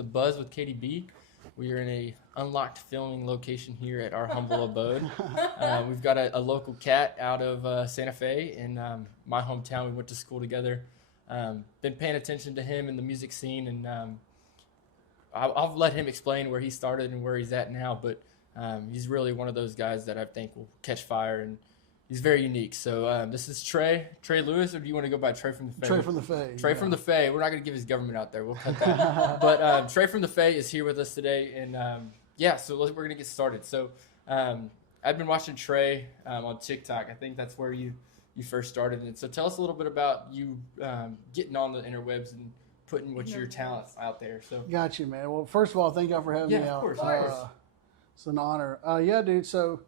The Buzz with KDB. We are in a unlocked filming location here at our humble abode. We've got a local cat out of Santa Fe in my hometown. We went to school together. Been paying attention to him in the music scene, and I'll let him explain where he started and where he's at now, but he's really one of those guys that I think will catch fire, and he's very unique. So this is Trey Lewis, or do you want to go by Trey from the Fae? Trey from the Fae. Trey from the Fae. We're not going to give his government out there. We'll cut that. But Trey from the Fae is here with us today, and so we're going to get started. So I've been watching Trey on TikTok. I think that's where you first started. And so tell us a little bit about you getting on the interwebs and putting your talent out there. So got you, man. Well, first of all, thank y'all for having me out. Of course. It's an honor. Yeah, dude. So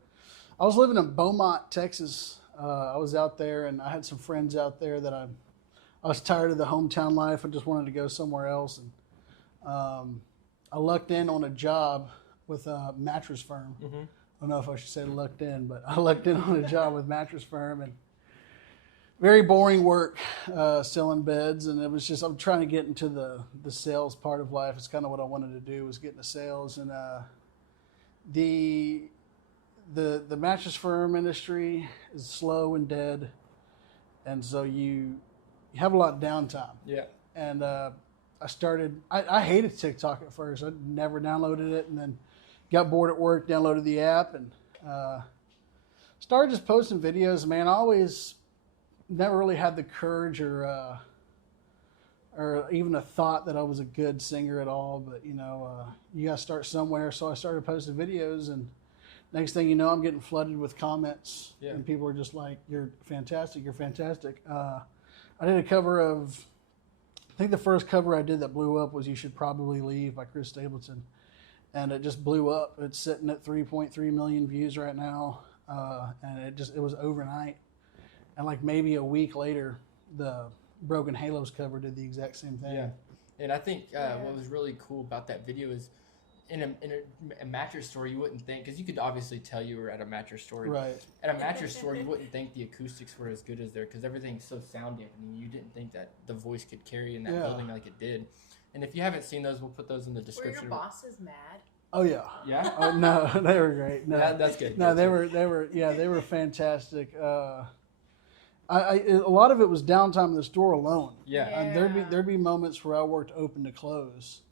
I was living in Beaumont, Texas. I was out there, and I had some friends out there that I was tired of the hometown life. I just wanted to go somewhere else, and I lucked in on a job with a mattress firm. Mm-hmm. I don't know if I should say lucked in, but I lucked in on a job with mattress firm, and very boring work, selling beds, and it was just, I'm trying to get into the sales part of life. It's kind of what I wanted to do, was get into sales. And the mattress firm industry is slow and dead, and so you have a lot of downtime. Yeah. And I hated TikTok at first. I never downloaded it, and then got bored at work, downloaded the app, and started just posting videos. Man, I always never really had the courage or even a thought that I was a good singer at all. But you got to start somewhere. So I started posting videos, and next thing you know, I'm getting flooded with comments, and people are just like, "You're fantastic! You're fantastic!" I did a cover of, I think the first cover I did that blew up was "You Should Probably Leave" by Chris Stapleton, and it just blew up. It's sitting at 3.3 million views right now, and it was overnight. And like maybe a week later, the Broken Halos cover did the exact same thing. Yeah, and I think what was really cool about that video is in a mattress store, you wouldn't think, because you could obviously tell you were at a mattress store. Right. At a mattress store, you wouldn't think the acoustics were as good as there, because everything's so sound dampening. You didn't think that the voice could carry in that building like it did. And if you haven't seen those, we'll put those in the description. Were your bosses mad? Oh yeah. Yeah. Oh no, they were great. No, that's good. No, they were fantastic. A lot of it was downtime in the store alone. Yeah. There'd be moments where I worked open to close,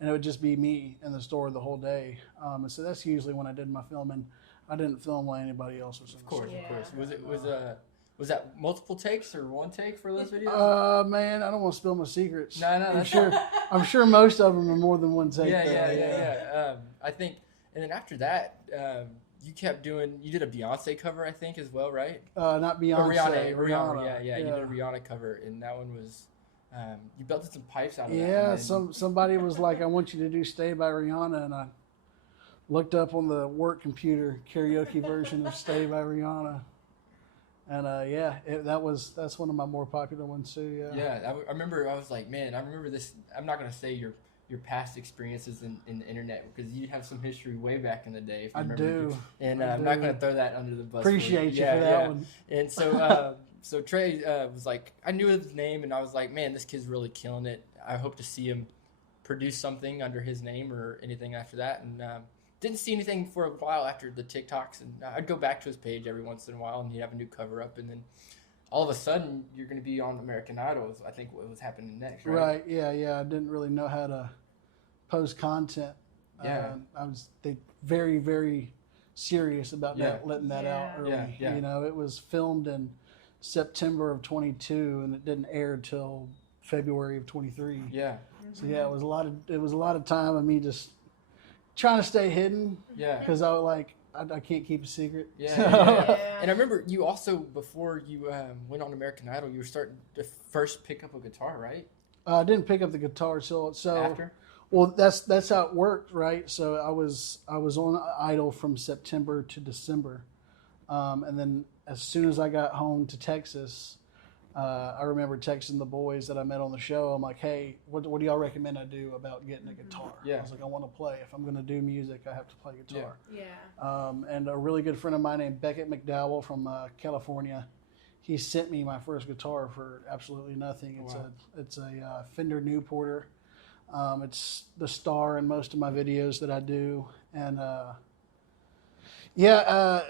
and it would just be me in the store the whole day. And so that's usually when I did my filming. I didn't film while anybody else was in the store. Of course. Was that multiple takes or one take for those videos? Man, I don't want to spill my secrets. No, I'm sure most of them are more than one take. Yeah. I think, and then after that, you did a Beyonce cover, I think, as well, right? Not Beyonce. Rihanna. Yeah. You did a Rihanna cover, and that one was, you belted some pipes out of that. Yeah, somebody was like, "I want you to do Stay by Rihanna," and I looked up on the work computer karaoke version of Stay by Rihanna. And that's one of my more popular ones too. Yeah, I remember. I was like, man, I remember this. I'm not gonna say your past experiences in the internet, because you have some history way back in the day. If you remember. And I'm not gonna throw that under the bus. Appreciate you for that one. And so so Trey was like, I knew his name, and I was like, man, this kid's really killing it. I hope to see him produce something under his name or anything after that. And didn't see anything for a while after the TikToks, and I'd go back to his page every once in a while, and he'd have a new cover up, and then all of a sudden you're going to be on American Idol. I think what was happening next, right? Right. Yeah. I didn't really know how to post content. Yeah. I was very, very serious about letting that out early. Yeah. It was filmed in September of 22, and it didn't air till February of 23. Yeah. So it was a lot of time of me just trying to stay hidden. Yeah. Because I can't keep a secret. Yeah. And I remember you also, before you went on American Idol, you were starting to first pick up a guitar, right? I didn't pick up the guitar so after. Well, that's how it worked, right? So I was on Idol from September to December, and then as soon as I got home to Texas, I remember texting the boys that I met on the show. I'm like, hey, what do y'all recommend I do about getting a guitar? Yeah. I was like, I want to play. If I'm going to do music, I have to play guitar. Yeah. And a really good friend of mine named Beckett McDowell from California, he sent me my first guitar for absolutely nothing. It's a Fender Newporter It's the star in most of my videos that I do, and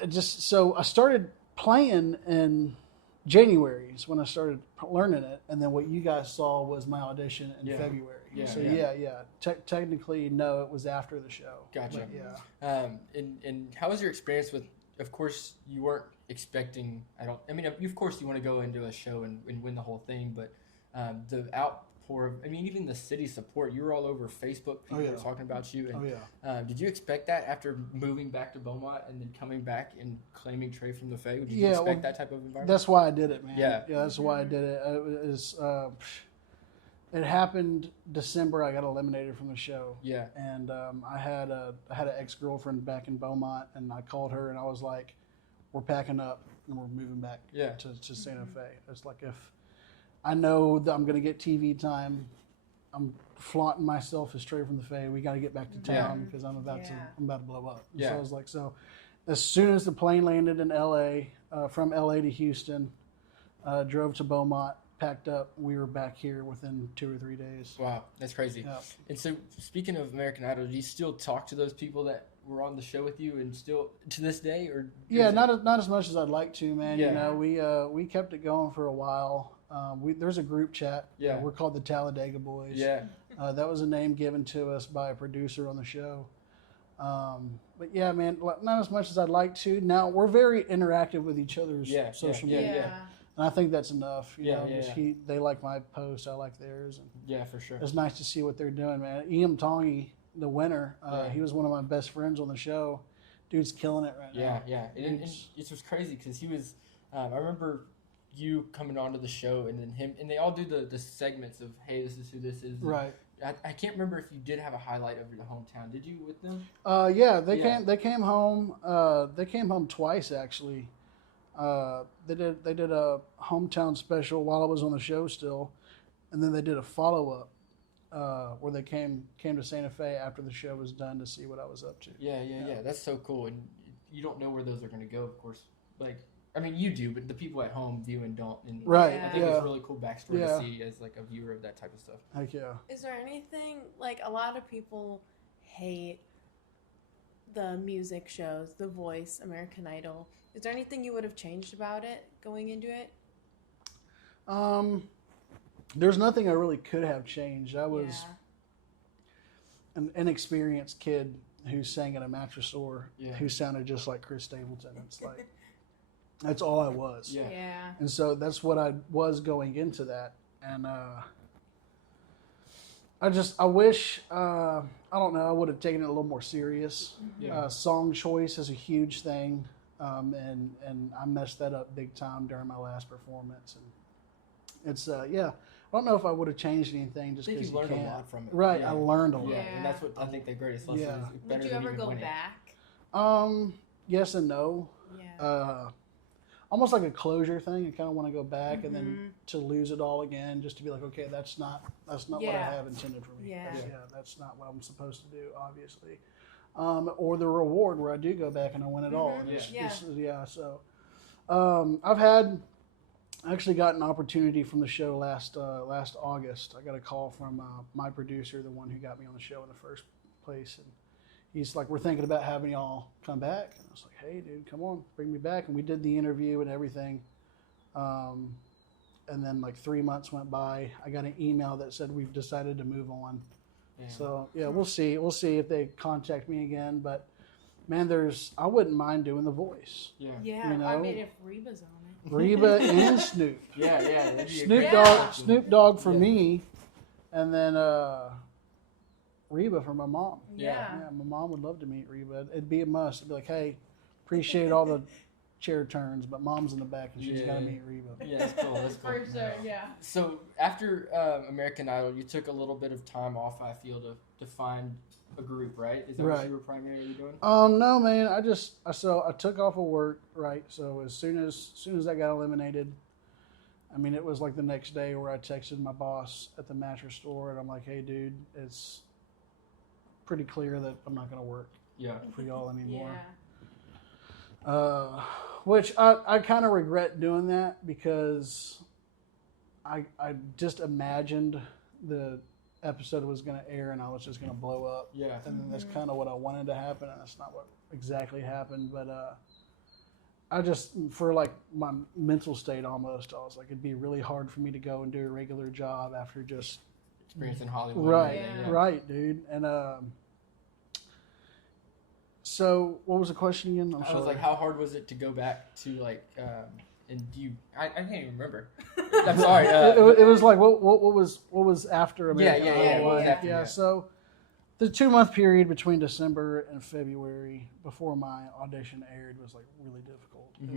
just so I started playing in January is when I started learning it, and then what you guys saw was my audition in February. Yeah, So yeah. Technically, no, it was after the show. Gotcha. But, yeah. And how was your experience with? Of course, you weren't expecting. Of course, you want to go into a show and win the whole thing, but the outpour of, even the city support. You were all over Facebook. People were talking about you. And, did you expect that after moving back to Beaumont and then coming back and claiming Trey from the Faye? Did you expect that type of environment? That's why I did it, man. Yeah, that's why I did it. It happened December. I got eliminated from the show. Yeah. And I had an ex-girlfriend back in Beaumont, and I called her and I was like, "We're packing up and we're moving back to Santa Fe." It's like, if I know that I'm going to get TV time, I'm flaunting myself as Trey from the Faye. We got to get back to town because I'm about to blow up. And so I was like, as soon as the plane landed in LA, from LA to Houston, drove to Beaumont, packed up, we were back here within 2 or 3 days. Wow, that's crazy. Yeah. And so, speaking of American Idol, do you still talk to those people that were on the show with you, and still to this day, or not as much as I'd like to, man. Yeah. We kept it going for a while. There's a group chat. Yeah, we're called the Talladega Boys. Yeah, that was a name given to us by a producer on the show. But yeah, man, not as much as I'd like to. Now we're very interactive with each other's social media. And I think that's enough. You know, they like my post, I like theirs. And yeah, for sure. It's nice to see what they're doing, man. Ian Tongi, the winner, he was one of my best friends on the show. Dude's killing it right now. Yeah. And it was crazy because he was. I remember you coming onto the show, and then him, and they all do the segments of, hey, this is who this is. Right. I can't remember if you did have a highlight of your hometown. Did you with them? They came home. They came home twice actually. They did a hometown special while I was on the show still, and then they did a follow up where they came to Santa Fe after the show was done to see what I was up to. Yeah. That's so cool, and you don't know where those are going to go, of course. You do, but the people at home view and don't. And right. I think it's a really cool backstory to see as like a viewer of that type of stuff. Heck yeah. Is there anything, like, a lot of people hate the music shows, The Voice, American Idol. Is there anything you would have changed about it going into it? There's nothing I really could have changed. I was an inexperienced kid who sang at a mattress store who sounded just like Chris Stapleton. It's like, that's all I was. Yeah. And so that's what I was going into that. And I wish, I don't know, I would have taken it a little more serious. Yeah. Song choice is a huge thing. And I messed that up big time during my last performance. And it's, I don't know if I would have changed anything just because you learned can't. a lot from it. Right, I learned a lot. Yeah, and that's what I think the greatest lesson is. Would you ever go back? Yes and no. Yeah. Almost like a closure thing. I kind of want to go back and then to lose it all again, just to be like, okay, that's not what I have intended for me. Yeah. That's not what I'm supposed to do, obviously. Or the reward where I do go back and I win it all. So I actually got an opportunity from the show last August. I got a call from my producer, the one who got me on the show in the first place, and he's like, "We're thinking about having y'all come back." And I was like, "Hey, dude, come on, bring me back." And we did the interview and everything. And then like 3 months went by. I got an email that said we've decided to move on. Yeah. So we'll see. We'll see if they contact me again. But man, I wouldn't mind doing The Voice. Yeah. You know? If Reba's on it. Reba and Snoop. Yeah. Snoop Dogg for me, and then Reba for my mom. Yeah. My mom would love to meet Reba. It'd be a must. It'd be like, hey, appreciate all the chair turns, but mom's in the back and she's got to meet Reba. Yeah, that's cool. For sure, yeah. So after American Idol, you took a little bit of time off, I feel, to find a group, right? Is that what you were primarily doing? No, man. I took off of work, right? So as soon as I got eliminated, it was like the next day where I texted my boss at the mattress store and I'm like, hey, dude, it's pretty clear that I'm not going to work for y'all anymore. Yeah. Which I kind of regret doing that because I just imagined the episode was going to air and I was just going to blow up. Yeah. And then that's kind of what I wanted to happen, and that's not what exactly happened. But I just, for like my mental state almost, I was like, it'd be really hard for me to go and do a regular job after just Experience in Hollywood. right, Yeah. right, dude. And so what was the question again? I'm I sorry. was like, how hard was it to go back to like, and do you? I can't even remember. I'm sorry. it was like what was after American yeah, Idol? what was Like, after, yeah. yeah. So the 2-month period between December and February before my audition aired was like really difficult. Mhm.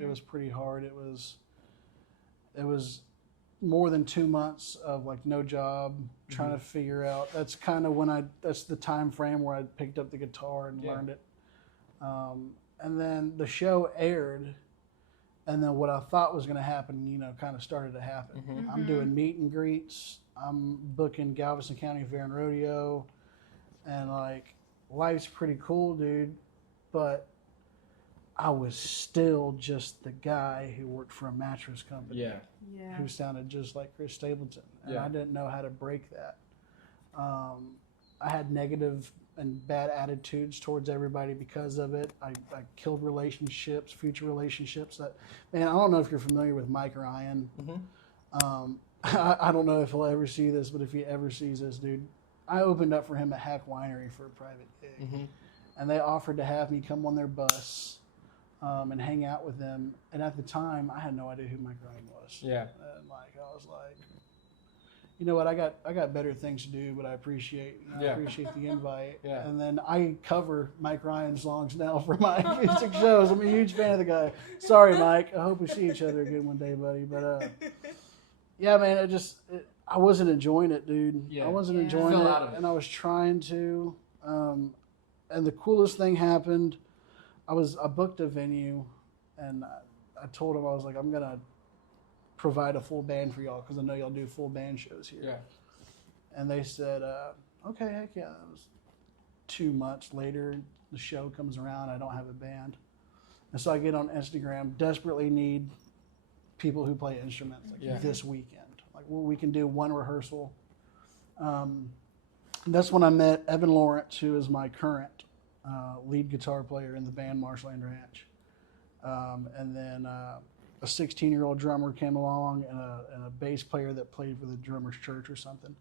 It was pretty hard. It was more than 2 months of like no job, trying to figure out. That's kind of that's the time frame where I picked up the guitar and learned it. And then the show aired, and then what I thought was going to happen, kind of started to happen. Mhm. I'm doing meet and greets. I'm booking Galveston County Fair and Rodeo, and like life's pretty cool, dude. But I was still just the guy who worked for a mattress company. Yeah. Yeah. Who sounded just like Chris Stapleton, and Yeah. I didn't know how to break that. I had negative and bad attitudes towards everybody because of it. I killed relationships, future relationships. That, man, I don't know if you're familiar with Mike Ryan. Mm-hmm. I don't know if he'll ever see this, but if he ever sees this, dude, I opened up for him at Hack Winery for a private gig, Mm-hmm. and they offered to have me come on their bus and hang out with them. And at the time, I had no idea who Mike Ryan was. Yeah. And like I was like, you know what? I got better things to do, but I appreciate the invite. Yeah. And then I cover Mike Ryan songs now for my music shows. I'm a huge fan of the guy. Sorry, Mike. I hope we see each other again one day, buddy. But yeah, man, I wasn't enjoying it, dude. Yeah. I wasn't Yeah. enjoying Fell it, out of it. and I was trying to. And the coolest thing happened. I booked a venue, and I told him, I was like, I'm gonna provide a full band for y'all because I know y'all do full band shows here. Yeah. And they said, okay, heck yeah. That was 2 months later. The show comes around. I don't have a band. And so I get on Instagram, desperately need people who play instruments this weekend. Like, well, we can do one rehearsal. And that's when I met Evan Lawrence, who is my current lead guitar player in the band Marshland Ranch. And then a 16-year-old drummer came along and a bass player that played for the drummer's church or something.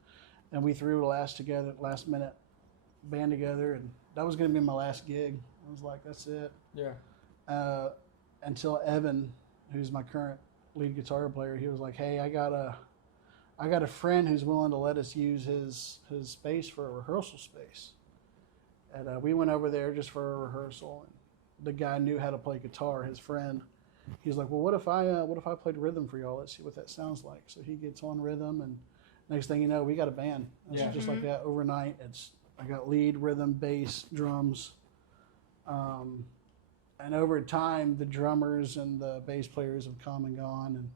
And we threw a last minute band together, and that was going to be my last gig. I was like, that's it. Yeah. Until Evan, who's my current lead guitar player, he was like, hey, I got a friend who's willing to let us use his space for a rehearsal space. And we went over there just for a rehearsal, and the guy knew how to play guitar, his friend. He's like, well, what if I played rhythm for y'all? Let's see what that sounds like. So he gets on rhythm, and next thing you know, we got a band. And so just like that, overnight, I got lead, rhythm, bass, drums. And over time, the drummers and the bass players have come and gone,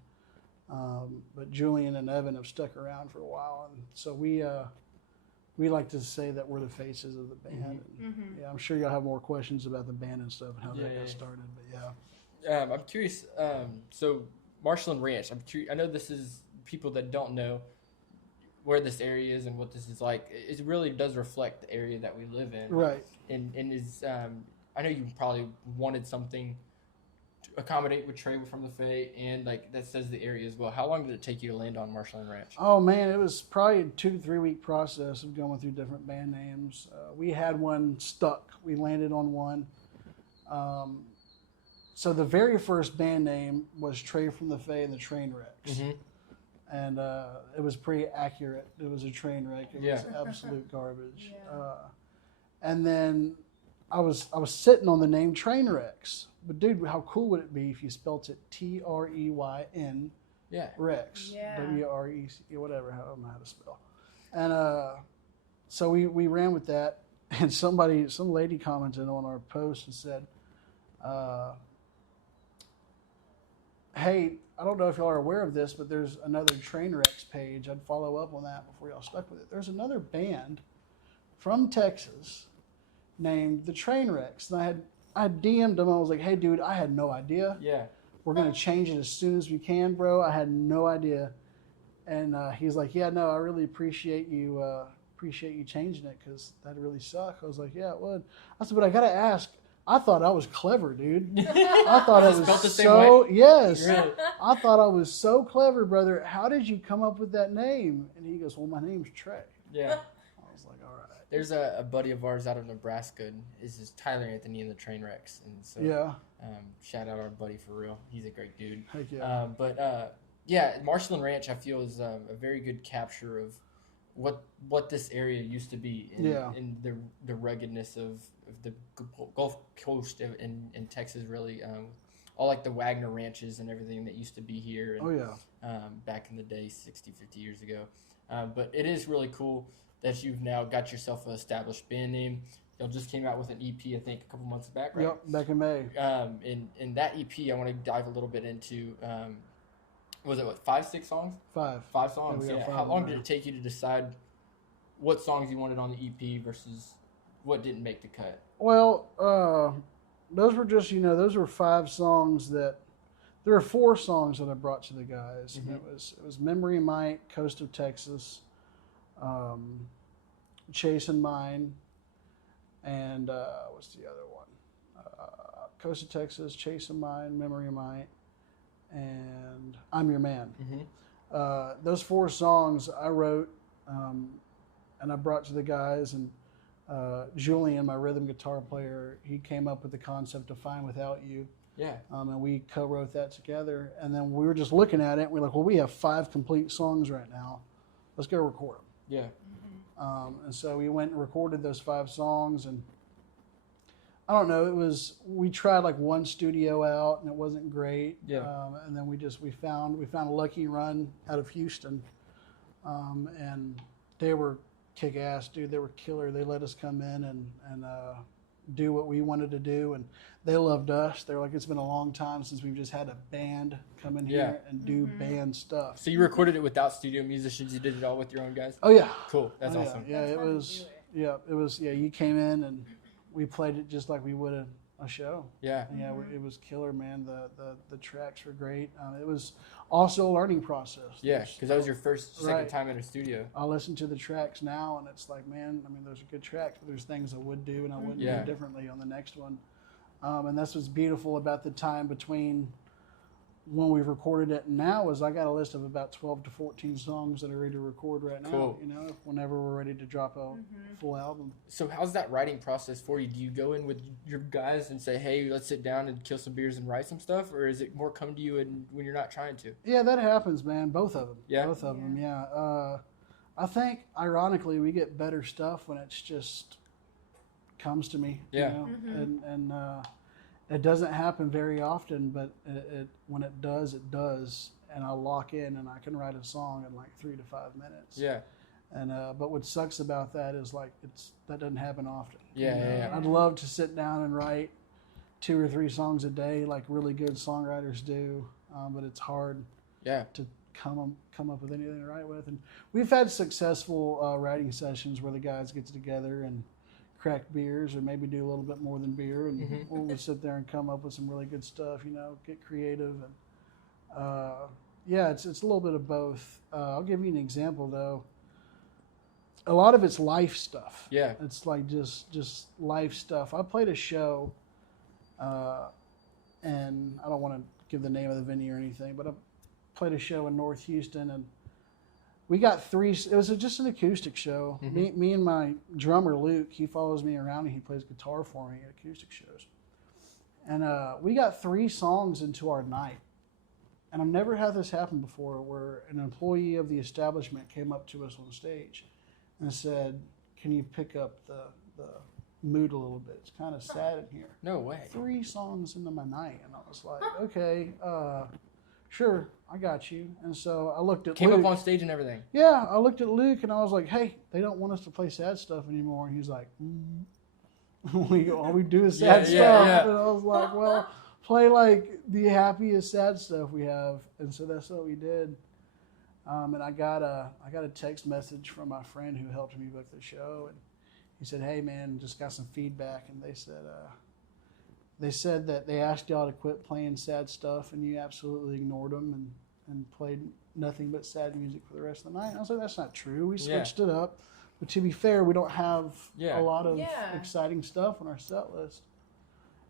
and but Julian and Evan have stuck around for a while, and so we like to say that we're the faces of the band. And, yeah, I'm sure you'll have more questions about the band and stuff and how that got started, but yeah. I'm curious. So Marshland Ranch. I know this is people that don't know where this area is and what this is like. It really does reflect the area that we live in, Right. And is I know you probably wanted something to accommodate with Trey from the Fae, and like that says the area as well. How long did it take you to land on Marshland Ranch? Oh man, it was probably a 2 to 3 week process of going through different band names. We had one stuck. We landed on one. So the very first band name was Trey from the Fae and the Trainwrecks. Mm-hmm. And it was pretty accurate. It was a train wreck. It was absolute garbage. Yeah. And then I was sitting on the name Trainwrecks. But dude, how cool would it be if you spelt it Treyn Rex, Yeah. WREC, whatever, I don't know how to spell. And so we ran with that. And some lady commented on our post and said, hey, I don't know if y'all are aware of this, but there's another Trainwrecks page. I'd follow up on that before y'all stuck with it. There's another band from Texas named the Trainwrecks. And I DM'd them. I was like, hey, dude, I had no idea. Yeah. We're going to change it as soon as we can, bro. I had no idea. And he's like, yeah, no, I really appreciate you changing it because that really sucked. I was like, yeah, it would. I said, but I got to ask. I thought I was clever, dude. I thought I was Spelled the same so, way? yes. Really? I thought I was so clever, brother. How did you come up with that name? And he goes, well, my name's Trey. Yeah. I was like, all right. There's a buddy of ours out of Nebraska. And his is Tyler Anthony in the Trainwrecks. And so Yeah. shout out our buddy for real. He's a great dude. Heck yeah. Yeah, Marshland Ranch I feel is a very good capture of what this area used to be in the ruggedness of the Gulf Coast in Texas, really. All like the Wagner ranches and everything that used to be here. And, back in the day, 60, 50 years ago. But it is really cool that you've now got yourself an established band name. Y'all just came out with an EP, I think, a couple months back, right? Yep, back in May. In that EP, I want to dive a little bit into, was it, 5, 6 songs? 5. 5 songs, Yeah, we got 5 How long on did it take you to decide what songs you wanted on the EP versus what didn't make the cut? Well, those were just, those were 5 songs that, there were 4 songs that I brought to the guys. Mm-hmm. And it was Memory Might, Coast of Texas, Chasing Mine, and what's the other one? Coast of Texas, Chasing Mine, Memory Might, and I'm Your Man. Mm-hmm. Those 4 songs I wrote and I brought to the guys, and Julian, my rhythm guitar player, he came up with the concept of Fine Without You. Yeah. And we co-wrote that together. And then we were just looking at it, and we're like, well, we have 5 complete songs right now. Let's go record them. Yeah. And so we went and recorded those 5 songs, and I don't know, we tried like one studio out and it wasn't great. Yeah. And then we found a Lucky Run out of Houston. And they were kick ass, dude. They were killer. They let us come in and do what we wanted to do, and they loved us. They're like, it's been a long time since we've just had a band come in here and do band stuff. So you recorded it without studio musicians? You did it all with your own guys? Oh yeah. Cool. That's awesome. Yeah, it was. Yeah, it was. Yeah, you came in and we played it just like we would a show. Yeah. Yeah, it was killer, man. The tracks were great. It was also a learning process. Yeah, because that was your second Right. time in a studio. I listen to the tracks now, and it's like, man, I mean, those are good tracks, but there's things I would do and I wouldn't do differently on the next one. And that's what's beautiful about the time between when we recorded it and now is I got a list of about 12 to 14 songs that are ready to record right now. Cool. Whenever we're ready to drop a full album. So how's that writing process for you? Do you go in with your guys and say, hey, let's sit down and kill some beers and write some stuff? Or is it more come to you when you're not trying to? Yeah, that happens, man. Both of them. Yeah? Both of them, yeah. I think, ironically, we get better stuff when it's just comes to me. Yeah. And it doesn't happen very often, but when it does, and I'll lock in and I can write a song in like 3 to 5 minutes. Yeah. And but what sucks about that is like that doesn't happen often. Yeah. I'd love to sit down and write 2 or 3 songs a day like really good songwriters do, but it's hard. Yeah. To come up with anything to write with. And we've had successful writing sessions where the guys get together and crack beers, or maybe do a little bit more than beer, and we'll sit there and come up with some really good stuff. Get creative, and it's a little bit of both. I'll give you an example though. A lot of it's life stuff. Yeah, it's like just life stuff. I played a show, and I don't want to give the name of the venue or anything, but I played a show in North Houston, and we got 3. It was just an acoustic show. Me and my drummer Luke, he follows me around and he plays guitar for me at acoustic shows. And we got 3 songs into our night. And I've never had this happen before, where an employee of the establishment came up to us on stage and said, "Can you pick up the mood a little bit? It's kind of sad in here." No way. 3 songs into my night, and I was like, "Okay, sure, I got you." And so I looked at Came Luke. up on stage and everything. Yeah, I looked at Luke and I was like, "Hey, they don't want us to play sad stuff anymore." And he's like, all we do is sad stuff. Yeah. And I was like, "Well, play like the happiest sad stuff we have." And so that's what we did. And I got a text message from my friend who helped me book the show, and he said, "Hey man, just got some feedback," and they said that they asked y'all to quit playing sad stuff and you absolutely ignored them, and and played nothing but sad music for the rest of the night. I was like, that's not true. We switched it up. But to be fair, we don't have a lot of exciting stuff on our set list.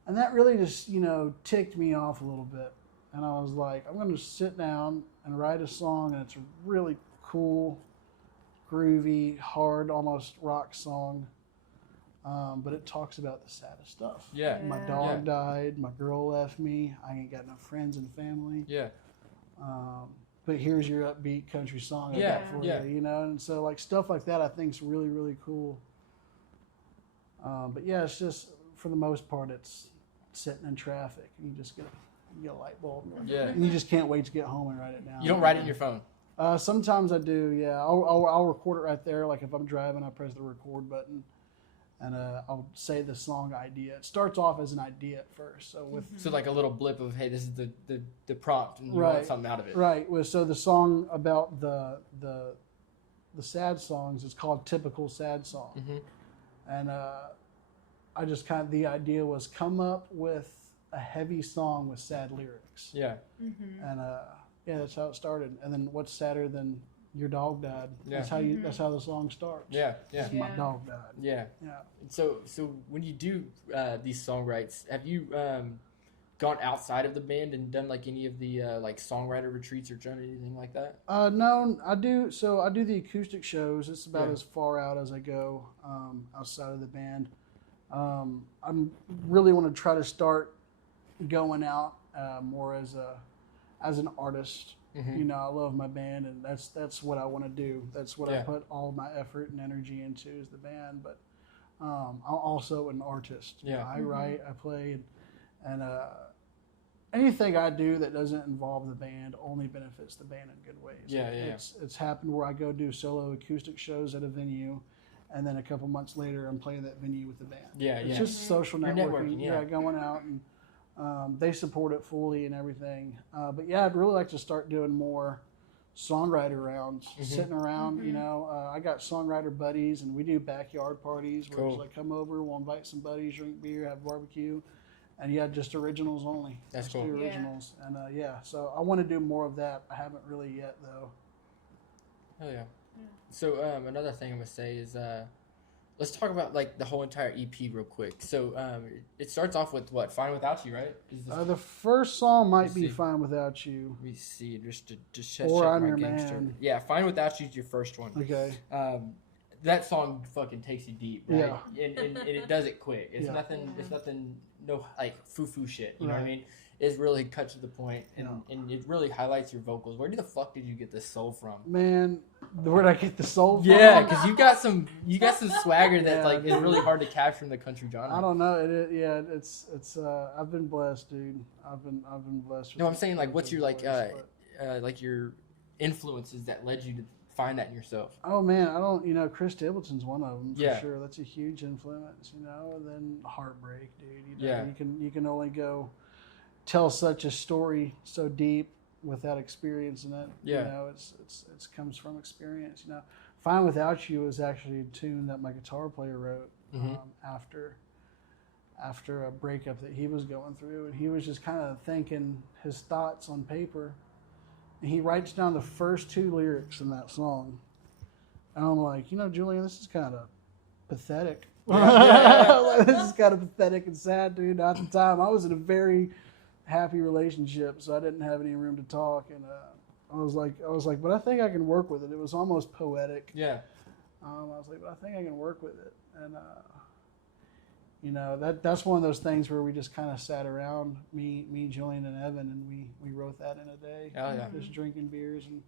And that really just, ticked me off a little bit. And I was like, I'm going to sit down and write a song, and it's a really cool, groovy, hard, almost rock song. But it talks about the saddest stuff. Yeah. My dog died. My girl left me. I ain't got no friends and family. Yeah. But here's your upbeat country song I got for you, And so, like, stuff like that I think is really, really cool. But, yeah, it's just, for the most part, it's sitting in traffic, and you just get a light bulb. Yeah. And you just can't wait to get home and write it down. You don't write it in your phone? Sometimes I do, yeah. I'll record it right there. Like, if I'm driving, I press the record button. And I'll say the song idea. It starts off as an idea at first. So like a little blip of, hey, this is the prompt, and you want something out of it. Right. So the song about the sad songs is called Typical Sad Song. Mm-hmm. And I just the idea was come up with a heavy song with sad lyrics. Yeah. Mm-hmm. And that's how it started. And then what's sadder than your dog died? Yeah. That's how the song starts. Yeah. My dog died. Yeah. So when you do these songwrites, have you gone outside of the band and done like any of the like songwriter retreats or done anything like that? No, I do. So I do the acoustic shows. It's about as far out as I go outside of the band. I'm really want to try to start going out more as an artist. Mm-hmm. I love my band, and that's what I want to do. That's what I put all my effort and energy into is the band. But I'm also an artist. Yeah. I write, I play, and anything I do that doesn't involve the band only benefits the band in good ways. It's happened where I go do solo acoustic shows at a venue, and then a couple months later I'm playing that venue with the band. It's just social networking. Going out, and they support it fully and everything. But I'd really like to start doing more songwriter rounds, sitting around. I got songwriter buddies, and we do backyard parties where it's like, come over, we'll invite some buddies, drink beer, have barbecue, and just originals only. That's just cool. do originals, and so I want to do more of that. I haven't really yet though. Hell yeah. So another thing I'm gonna say is let's talk about like the whole entire EP real quick. So it starts off with what? Fine Without You, right? The first song might be Fine Without You. Let me see, just or check I'm my Your gangster. Man. Yeah, Fine Without You is your first one. Okay. That song fucking takes you deep, right? And it does it quick. It's nothing. It's nothing. No like foo shit. You know what I mean? It's really cut to the point, and it really highlights your vocals. Where the fuck did you get this soul from? Man, where'd I get the soul from? Yeah, because you got some swagger that like is really hard to capture in the country genre. I don't know. It's I've been blessed, dude. I've been blessed. No, I'm saying like, what's your like your influences that led you to find that in yourself? Oh man, I don't. Chris Tibbleton's one of them for sure. That's a huge influence. And then Heartbreak, dude. You can only go tell such a story so deep without experiencing it. It's comes from experience. Fine Without You is actually a tune that my guitar player wrote after a breakup that he was going through, and he was just kind of thinking his thoughts on paper, and he writes down the first two lyrics in that song, and I'm like, Julian, this is kind of pathetic. This is kind of pathetic and sad, dude. At the time, I was in a very happy relationship, so I didn't have any room to talk, and I was like, but I think I can work with it. It was almost poetic. Yeah. I was like, but I think I can work with it, and that's one of those things where we just kind of sat around, me, Julian, and Evan, and we wrote that in a day. Oh yeah. Just drinking beers and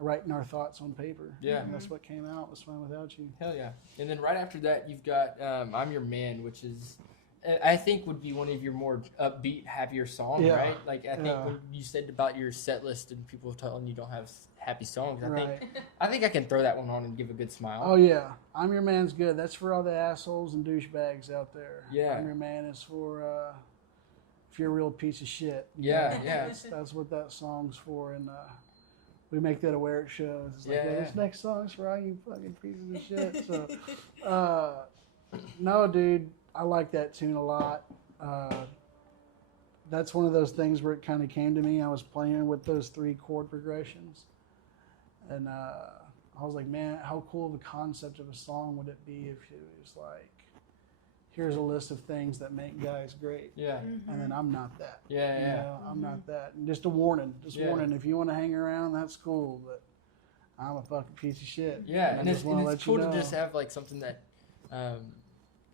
writing our thoughts on paper. Yeah. And that's what came out. Was Fine Without You. Hell yeah. And then right after that, you've got I'm Your Man, which is I think would be one of your more upbeat, happier songs, right? Like I think when you said about your set list and people telling you don't have happy songs, I think I can throw that one on and give a good smile. Oh yeah, I'm Your Man's good. That's for all the assholes and douchebags out there. Yeah, I'm Your Man is for if you're a real piece of shit. Yeah. That's what that song's for, and we make that aware at shows. It's like, this next song's for all you fucking pieces of shit. So, no, dude. I like that tune a lot. that's one of those things where it kind of came to me. I was playing with those 3 chord progressions, and I was like, man, how cool of a concept of a song would it be if it was like, here's a list of things that make guys great. Yeah. Mm-hmm. And then I'm not that. Yeah, You yeah. know, I'm not that. And just a warning. Warning. If you want to hang around, that's cool. But I'm a fucking piece of shit. Yeah, and I it's, just want to and let it's cool you know. to just have like something that,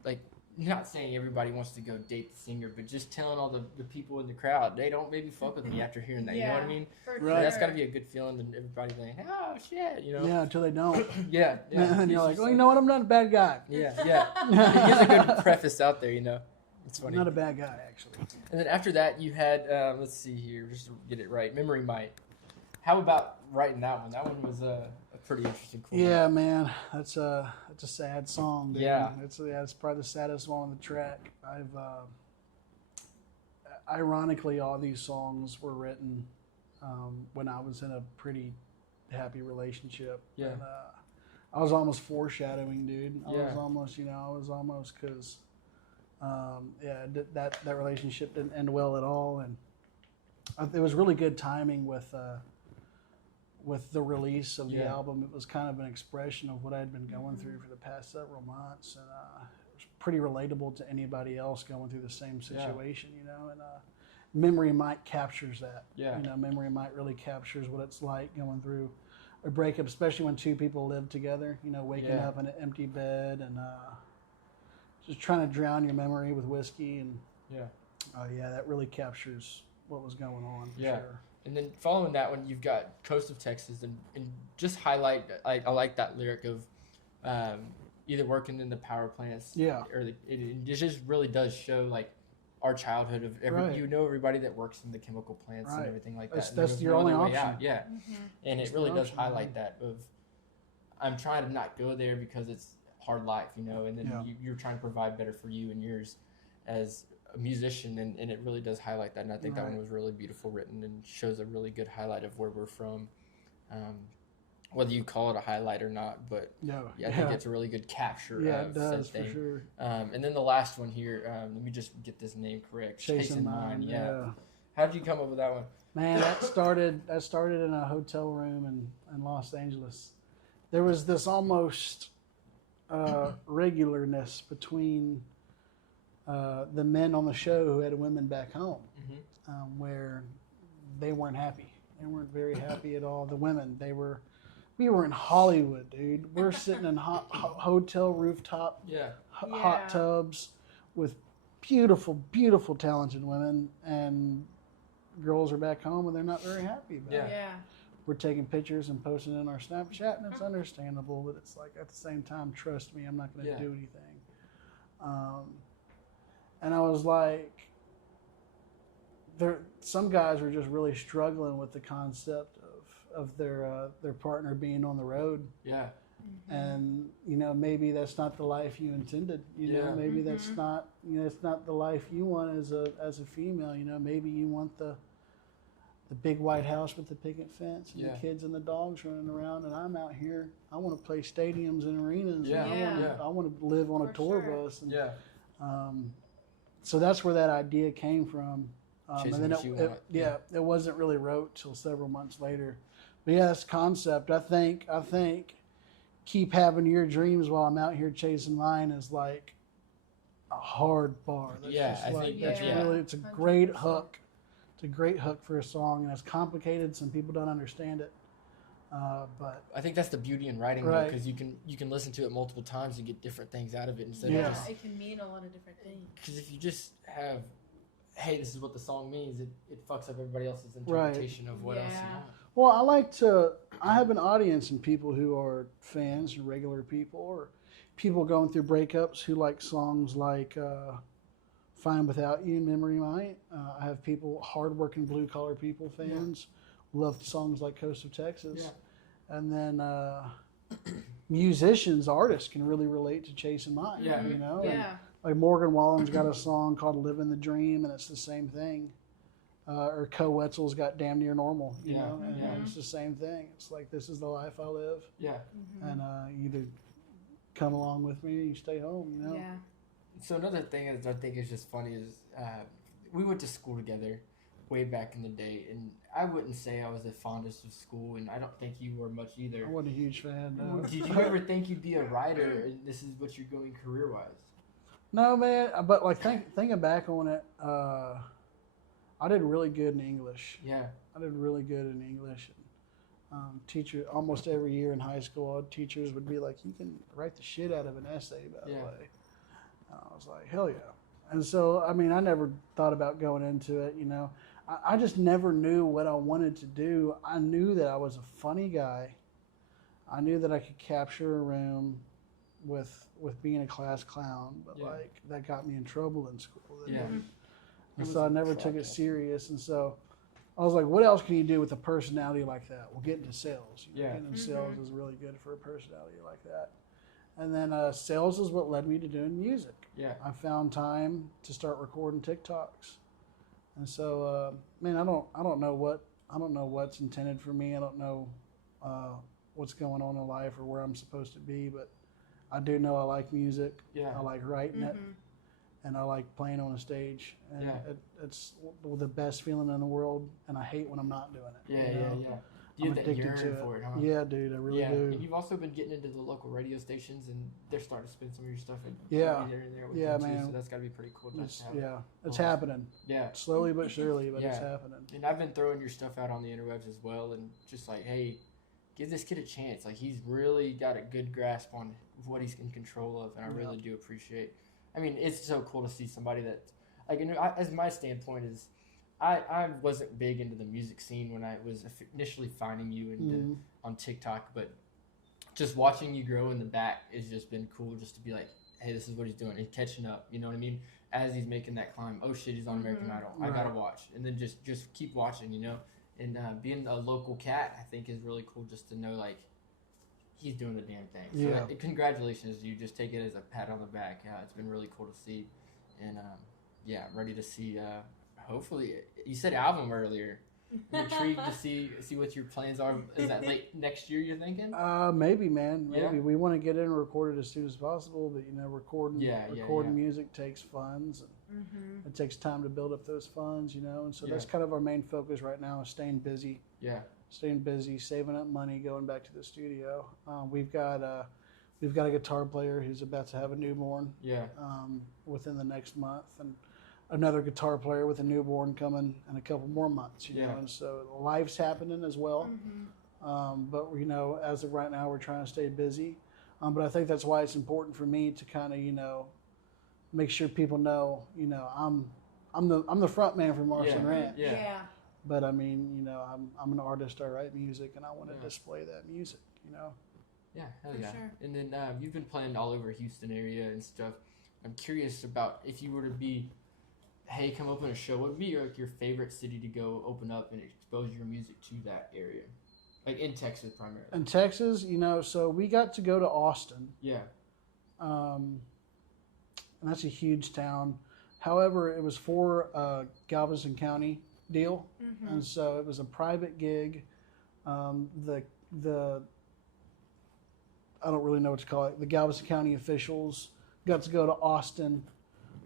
like, not saying everybody wants to go date the singer, but just telling all the people in the crowd they don't maybe fuck with me after hearing that. You know what I mean? For Right. sure. So that's got to be a good feeling, and everybody like, oh shit, you know? Yeah, until they don't. Yeah. And you're like, well, you know what? I'm not a bad guy. Yeah, yeah. He gives a good preface out there, you know. It's I'm funny. not a bad guy, actually. And then after that, you had, let's see here, just to get it right, Memory Might. How about writing that one? That one was a pretty interesting chord. Yeah, man, that's a sad song. Dude. Yeah. It's probably the saddest one on the track. I've ironically, all these songs were written when I was in a pretty happy relationship. Yeah. And, I was almost foreshadowing, dude. I Yeah. was almost because that relationship didn't end well at all, and it was really good timing with the release of the Yeah. album. It was kind of an expression of what I'd been going through for the past several months, and it was pretty relatable to anybody else going through the same situation, you know. And Memory Might captures that. Yeah. You know, Memory Might really captures what it's like going through a breakup, especially when 2 people live together. You know, waking Yeah. up in an empty bed and just trying to drown your memory with whiskey, and Yeah. that really captures what was going on. For Yeah. sure. And then following that one, you've got Coast of Texas, and just highlight, I like that lyric of either working in the power plants. Yeah. Or it just really does show like our childhood of Right. you know everybody that works in the chemical plants and Right. everything like That's- that. And there that's was your no only other way option. out. Yeah. Mm-hmm. And That's it really the does option, highlight that of I'm trying to not go there because it's hard life, you know, and then Yeah. you're trying to provide better for you and yours as a musician, and it really does highlight that. And I think that Right. one was really beautiful written and shows a really good highlight of where we're from. Whether you call it a highlight or not, but No. yeah, I think it's a really good capture Yeah, of it does said for thing. sure. And then the last one here, let me just get this name correct. Chasing Mine. Yeah. How did you come up with that one? Man, that started in a hotel room in Los Angeles. There was this almost regularness between the men on the show who had women back home, where they weren't happy. They weren't very happy at all. The women, we were in Hollywood, dude. We're sitting in hotel rooftop Yeah. hot tubs with beautiful, beautiful, talented women, and girls are back home and they're not very happy about it. Yeah. We're taking pictures and posting it in our Snapchat, and it's understandable, but it's like at the same time, trust me, I'm not going to Yeah. do anything. And I was like, some guys were just really struggling with the concept of their partner being on the road. Yeah. And maybe that's not the life you intended. Maybe that's not it's not the life you want as a female. Maybe you want the big white house with the picket fence and the kids and the dogs running around, and I'm out here. I want to play stadiums and arenas. Yeah. And I want to live on a For tour sure. bus. And, Yeah. so that's where that idea came from. And Chasing then what you want. it wasn't really wrote till several months later. But yeah, that's concept. I think keep having your dreams while I'm out here chasing mine is like a hard bar. That's Yeah, just I like, think that's yeah. really, it's a great 100%. hook. It's a great hook for a song, and it's complicated. Some people don't understand it, but I think that's the beauty in writing, Right. because you can listen to it multiple times and get different things out of it instead Yeah. of just. It can mean a lot of different things. Because if you just have, hey, this is what the song means, it fucks up everybody else's interpretation of what else you Yeah. want. well, I have an audience and people who are fans and regular people, or people going through breakups who like songs like Fine Without You and Memory Might. I have people, hardworking blue collar people, fans, love songs like Coast of Texas. Yeah. And then musicians, artists can really relate to Chasing Mine. Yeah. And, Yeah. like Morgan Wallen's got a song called Living the Dream, and it's the same thing. Or Co Wetzel's got Damn Near Normal, you Yeah. know, and Yeah. it's the same thing. It's like, this is the life I live, Yeah. and you either come along with me or you stay home, you know. Yeah. So another thing is I think is just funny is we went to school together way back in the day, and I wouldn't say I was the fondest of school, and I don't think you were much either. I wasn't a huge fan. No. Did you ever think you'd be a writer, and this is what you're going career-wise? No, man. But like thinking back on it, I did really good in English. Yeah. I did really good in English. Teacher, almost every year in high school, teachers would be like, "You can write the shit out of an essay." By the way, I was like, "Hell yeah!" And so, I mean, I never thought about going into it. You know, I just never knew what I wanted to do. I knew that I was a funny guy. I knew that I could capture a room with being a class clown, but like that got me in trouble in school. And so I never took it serious. And so I was like, what else can you do with a personality like that? We'll get into sales. You know, getting into sales is really good for a personality like that. And then sales is what led me to doing music. Yeah. I found time to start recording TikToks. And so, man, I don't know what's intended for me. I don't know what's going on in life or where I'm supposed to be, but I do know I like music. Yeah. I like writing it. And I like playing on a stage, and it's the best feeling in the world. And I hate when I'm not doing it. Yeah. You have that yearn for it, huh? Yeah, dude, I really do. And you've also been getting into the local radio stations, and they're starting to spin some of your stuff. And Yeah, with them too, so that's got to be pretty cool. It's happening. Yeah, slowly but surely, but it's happening. And I've been throwing your stuff out on the interwebs as well, and just like, hey, give this kid a chance. Like, he's really got a good grasp on what he's in control of, and I really do appreciate. I mean, it's so cool to see somebody that, like, as my standpoint is, I wasn't big into the music scene when I was initially finding you on TikTok, but just watching you grow in the back has just been cool. Just to be like, hey, this is what he's doing and catching up. You know what I mean? As he's making that climb, oh shit, he's on American Idol. I gotta watch, and then just keep watching. You know, and being a local cat, I think is really cool. Just to know like. He's doing the damn thing. So congratulations, you. Just take it as a pat on the back. It's been really cool to see. And, ready to see, hopefully, you said album earlier. I'm intrigued to see what your plans are. Is that late next year, you're thinking? Maybe, man. Maybe. Yeah. We want to get in and record it as soon as possible, but, you know, recording music takes funds. And it takes time to build up those funds, you know. And so that's kind of our main focus right now is staying busy. Yeah. Staying busy, saving up money, going back to the studio. We've got a guitar player who's about to have a newborn. Yeah. Within the next month, and another guitar player with a newborn coming in a couple more months. You know, and so life's happening as well. But you know, as of right now, we're trying to stay busy. But I think that's why it's important for me to kind of, you know, make sure people know, you know, I'm the front man for Marshland Ranch. Yeah. But I mean, you know, I'm an artist. I write music, and I want to display that music. You know. Yeah, hell For yeah. sure. And then you've been playing all over Houston area and stuff. I'm curious about if you were to be, hey, come open a show. What would be your favorite city to go open up and expose your music to that area, like in Texas primarily? In Texas, you know, so we got to go to Austin. Yeah. And that's a huge town. However, it was for Galveston County deal, and so it was a private gig. The I don't really know what to call it. The Galveston County officials got to go to Austin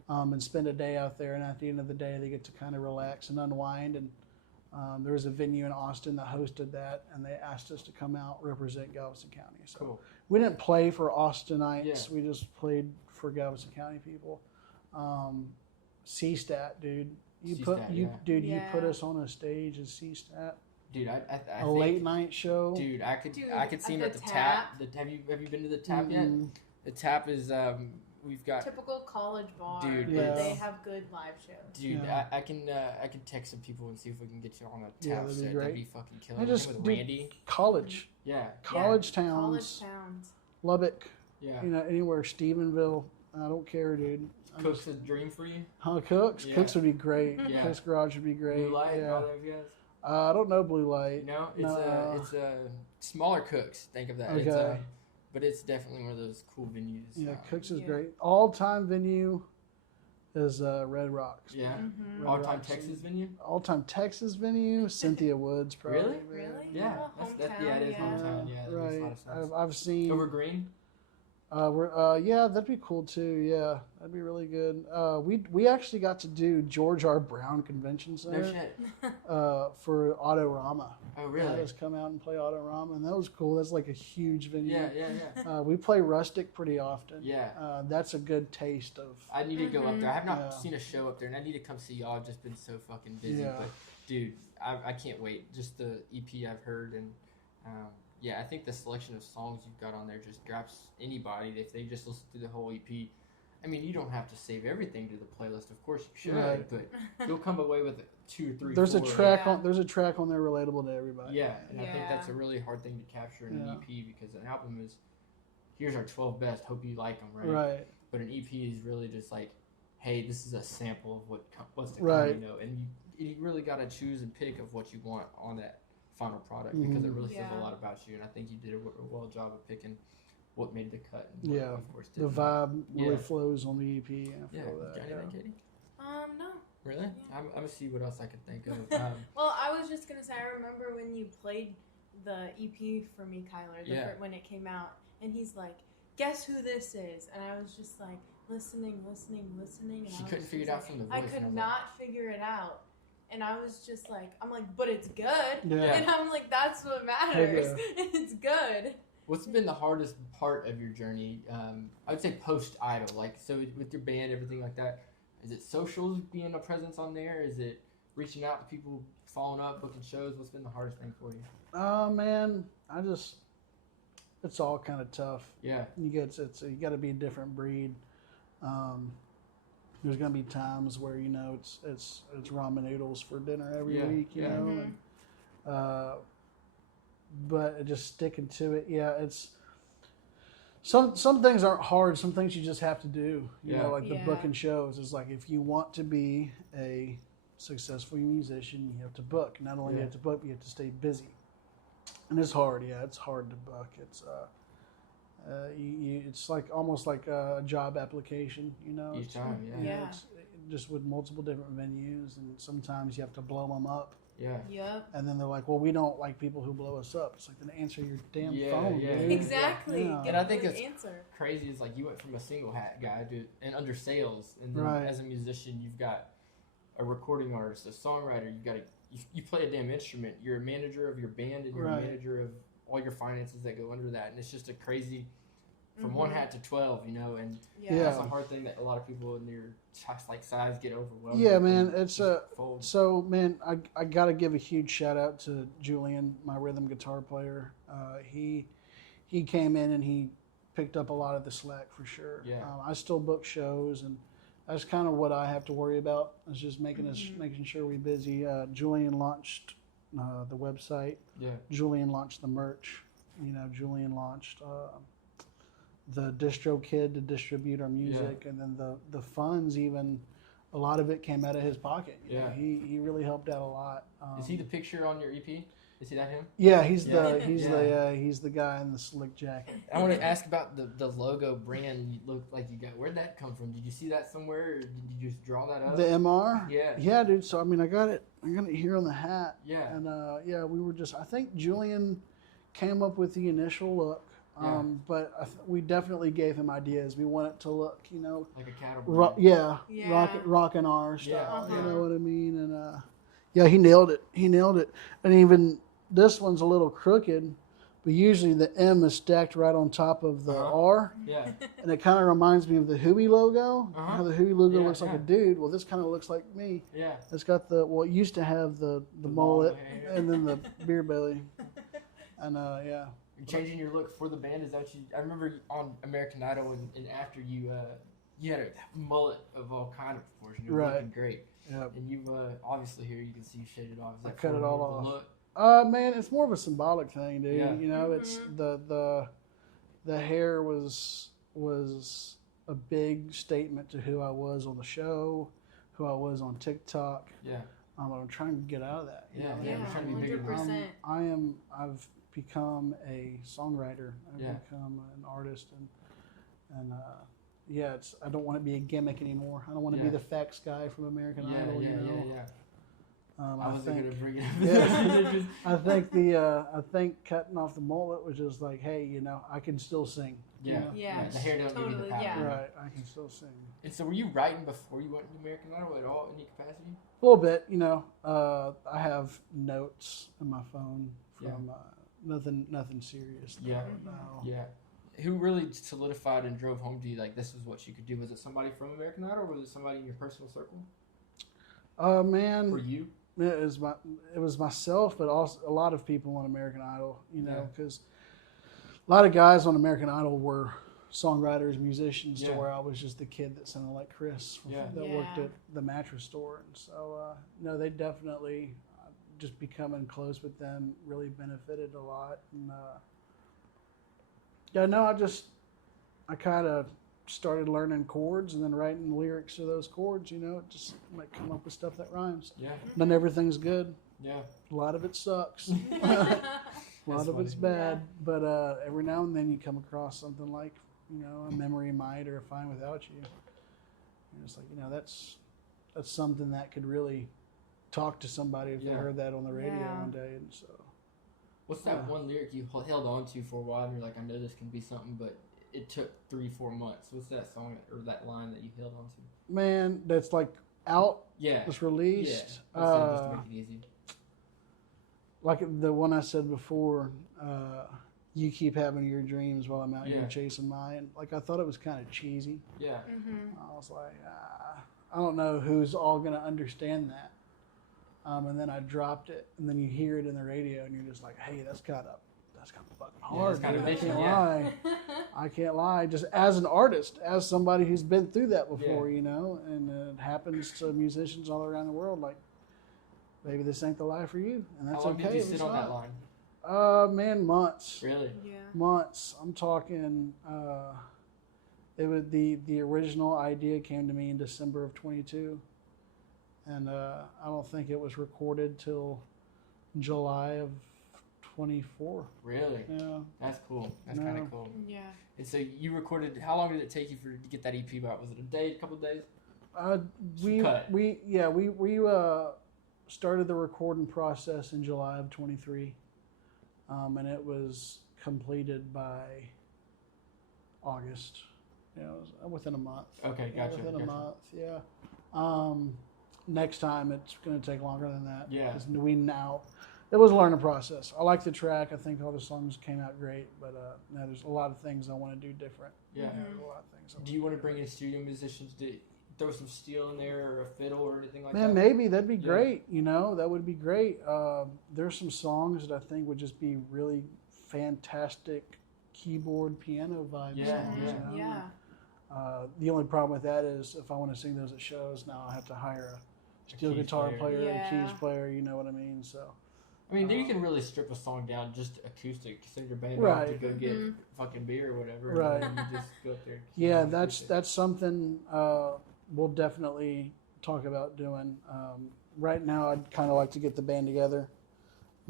and spend a day out there, and at the end of the day, they get to kind of relax and unwind. And there was a venue in Austin that hosted that, and they asked us to come out represent Galveston County. So cool. We didn't play for Austinites. We just played for Galveston County people. C-Stat, dude. You put us on a stage at C-Stat. Dude, I a late night show. Dude, I could see him at the Tap. Have you been to the Tap yet? The Tap is we've got typical college bar. Dude, but they have good live shows. Dude, I can text some people and see if we can get you on a Tap that'd set. be great. That'd be fucking killer. With Randy. College. Yeah. College towns. Lubbock. Yeah. You know, anywhere. Stephenville. I don't care, dude. Cook's a dream for you? Cooks? Yeah. Cooks would be great. Yeah. Cook's Garage would be great. Blue Light and all those guys? I don't know Blue Light. No? It's smaller Cooks. Think of that. Okay. But it's definitely one of those cool venues. Yeah, Cooks is great. All-time venue is Red Rocks. Yeah? All-time Texas venue? All-time Texas venue? Cynthia Woods, probably. Really? Yeah. It is hometown. Yeah, that makes a lot of sense. I've seen... Over Green? Yeah, that'd be cool too. Yeah, that'd be really good. We actually got to do George R. Brown Convention No Center shit. for Autorama. Oh, really? Had us come out and play Autorama, and that was cool. That's like a huge venue. Yeah. We play Rustic pretty often. Yeah. That's a good taste of. I need to go up there. I have not Yeah. seen a show up there, and I need to come see y'all. I've just been so fucking busy. Yeah. But, dude, I can't wait. Just the EP I've heard, and yeah, I think the selection of songs you've got on there just grabs anybody if they just listen to the whole EP. I mean, you don't have to save everything to the playlist. Of course you should, Right. but you'll come away with 2 or 3. There's 4. a track Yeah. on. There's a track on there relatable to everybody. Yeah, and I think Yeah. that's a really hard thing to capture in an Yeah. EP because an album is, here's our 12 best. Hope you like them, right? Right. But an EP is really just like, hey, this is a sample of what's to Right. come, you know. And you really got to choose and pick of what you want on that final product because it really says a Yeah. lot about you. And I think you did a well job of picking what made the cut. And what, Yeah. of course, The didn't. vibe really Yeah. flows on the EP. I Yeah, feel you that. got anything, Katie? No. Really? Yeah. I'm gonna see what else I can think of. Well, I was just gonna say, I remember when you played the EP for me, Kyler, when it came out, and he's like, "Guess who this is?" And I was just like listening, and She I couldn't was figure it just out from the voice. I and could was not figure it out, and I was just like, I'm like, but it's good, Yeah. and I'm like, that's what matters. It's good. What's been the hardest part of your journey? I would say post Idol, like so with your band, everything like that. Is it socials being a presence on there? Is it reaching out to people, following up, booking shows? What's been the hardest thing for you? Man, it's all kind of tough. Yeah, You got to be a different breed. There's gonna be times where it's ramen noodles for dinner every Yeah, week, you yeah. know. And, but just sticking to it, yeah. It's some things aren't hard. Some things you just have to do. You Yeah. know, like the Yeah. booking shows is like if you want to be a successful musician, you have to book. Not only do you Yeah. have to book, but you have to stay busy. And it's hard. Yeah, it's hard to book. It's it's like almost like a job application. You know, each time. you Yeah, know, Yeah. it's just with multiple different venues, and sometimes you have to blow them up. yeah. Yep. And then they're like, "Well, we don't like people who blow us up." It's like, then answer your damn Yeah, phone, yeah, dude. yeah. Exactly. Yeah. Get And I a think good it's answer. Crazy is like you went from a single hat guy to and under sales, and then Right. as a musician, you've got a recording artist, a songwriter. You play a damn instrument. You're a manager of your band, and you're Right. a manager of all your finances that go under that. And it's just a crazy from one hat to 12, you know. And Yeah. Yeah. that's a hard thing that a lot of people in your like size get overwhelmed. Yeah, with man, and it's just fold. So, man, I got to give a huge shout out to Julian, my rhythm guitar player. He came in and he picked up a lot of the slack for sure. Yeah. I still book shows, and that's kind of what I have to worry about. Is just making sure we're busy. Julian launched the website. Yeah, Julian launched the merch. You know, Julian launched the distro kid to distribute our music, and then the funds, even a lot of it came out of his pocket. You know, he really helped out a lot. is he the picture on your EP? Is he that him? Yeah, he's Yeah. he's the guy in the slick jacket. I want to ask about the logo brand you look like you got. Where'd that come from? Did you see that somewhere, or did you just draw that up? The MR. Yeah. Yeah, dude. So I mean, I got it here on the hat. Yeah. And yeah, we were just. I think Julian came up with the initial look. Yeah. But we definitely gave him ideas. We want it to look, you know, Like a cattle rock, brand. Yeah. rock and R style. Yeah. Uh-huh. You know what I mean? And yeah, he nailed it. And even this one's a little crooked, but usually the M is stacked right on top of the Uh-huh. R, Yeah. and it kind of reminds me of the Huey logo. Uh-huh. How the Huey logo Yeah, looks like yeah. a dude. Well, this kind of looks like me. Yeah. It's got it used to have the long mullet hair. and then the beer belly, and yeah. You're changing your look for the band. Is that what you? I remember on American Idol, and after you had a mullet of all kind of proportion. You were Right. looking great. Yeah. And you obviously here you can see you shaved it off. Is I that cut for it all more of the off. look? Man, it's more of a symbolic thing, dude. Yeah. You know, it's the hair was a big statement to who I was on the show, who I was on TikTok. Yeah. I'm trying to get out of that. you Yeah, know? yeah, we're trying to be bigger than that. 100%. I've become a songwriter. I've Yeah. become an artist, and yeah, I don't want to be a gimmick anymore. I don't want to be Yeah. the facts guy from American Yeah, Idol. yeah, you know? yeah, I wasn't going to bring it up. Yeah, I think cutting off the mullet was just like, hey, I can still sing. Yeah, you know? Yeah, the hair don't give you the power. yeah. Right, I can still sing. And so, were you writing before you went to American Idol at all, in any capacity? A little bit, I have notes on my phone from nothing serious. Yeah. No. Yeah. Who really solidified and drove home to you like this is what you could do? Was it somebody from American Idol, or was it somebody in your personal circle? Man. Or you? It was myself, but also a lot of people on American Idol, because a lot of guys on American Idol were songwriters, musicians, to where I was just the kid that sounded like Chris that worked at the mattress store. And so, they definitely, just becoming close with them really benefited a lot. And I kind of started learning chords and then writing the lyrics to those chords, it just might come up with stuff that rhymes. Yeah. Not everything's good. Yeah. A lot of it sucks. A lot of it's bad. But every now and then you come across something like, A Memory Might or A Fine Without You. And it's like, that's something that could really talk to somebody if they heard that on the radio one day. And so, what's that one lyric you held on to for a while and you're like, I know this can be something, but it took 3-4 months? What's that song or that line that you held on to? Man, that's like out. Yeah. It's released. Yeah. Just to make it easy. Like the one I said before, you keep having your dreams while I'm out here chasing mine. Like, I thought it was kind of cheesy. Yeah. I was like, I don't know who's all going to understand that. And then I dropped it, and then you hear it in the radio, and you're just like, hey, that's kind of fucking hard. I can't lie. Just as an artist, as somebody who's been through that before, and it happens to musicians all around the world. Like, maybe this ain't the life for you, and that's How long okay. did you sit on that line? Man, months. Really? Yeah. Months. I'm talking. It was the original idea came to me in December of 22, and I don't think it was recorded till July of 24. Really? Yeah. That's cool. That's kind of cool. Yeah. And so you recorded. How long did it take you to get that EP out? Was it a day? A couple of days? We started the recording process in July of 23, and it was completed by August. It was within a month. Okay, gotcha. Within a month, yeah. Next time it's going to take longer than that. Yeah. It was a learning process. I like the track. I think all the songs came out great, but there's a lot of things I want to do different. Yeah. There's a lot of things. Do you want to bring in studio musicians to throw some steel in there or a fiddle or anything like that? Man, maybe. That'd be great. That would be great. There's some songs that I think would just be really fantastic keyboard, piano vibes. Yeah. The only problem with that is if I want to sing those at shows, now I have to hire a steel guitar player, a keys player, you know what I mean? So, I mean, you can really strip a song down just acoustic. Send your band out to go get fucking beer or whatever. Right. And you just go up there. Yeah, that's something we'll definitely talk about doing. Right now, I'd kind of like to get the band together,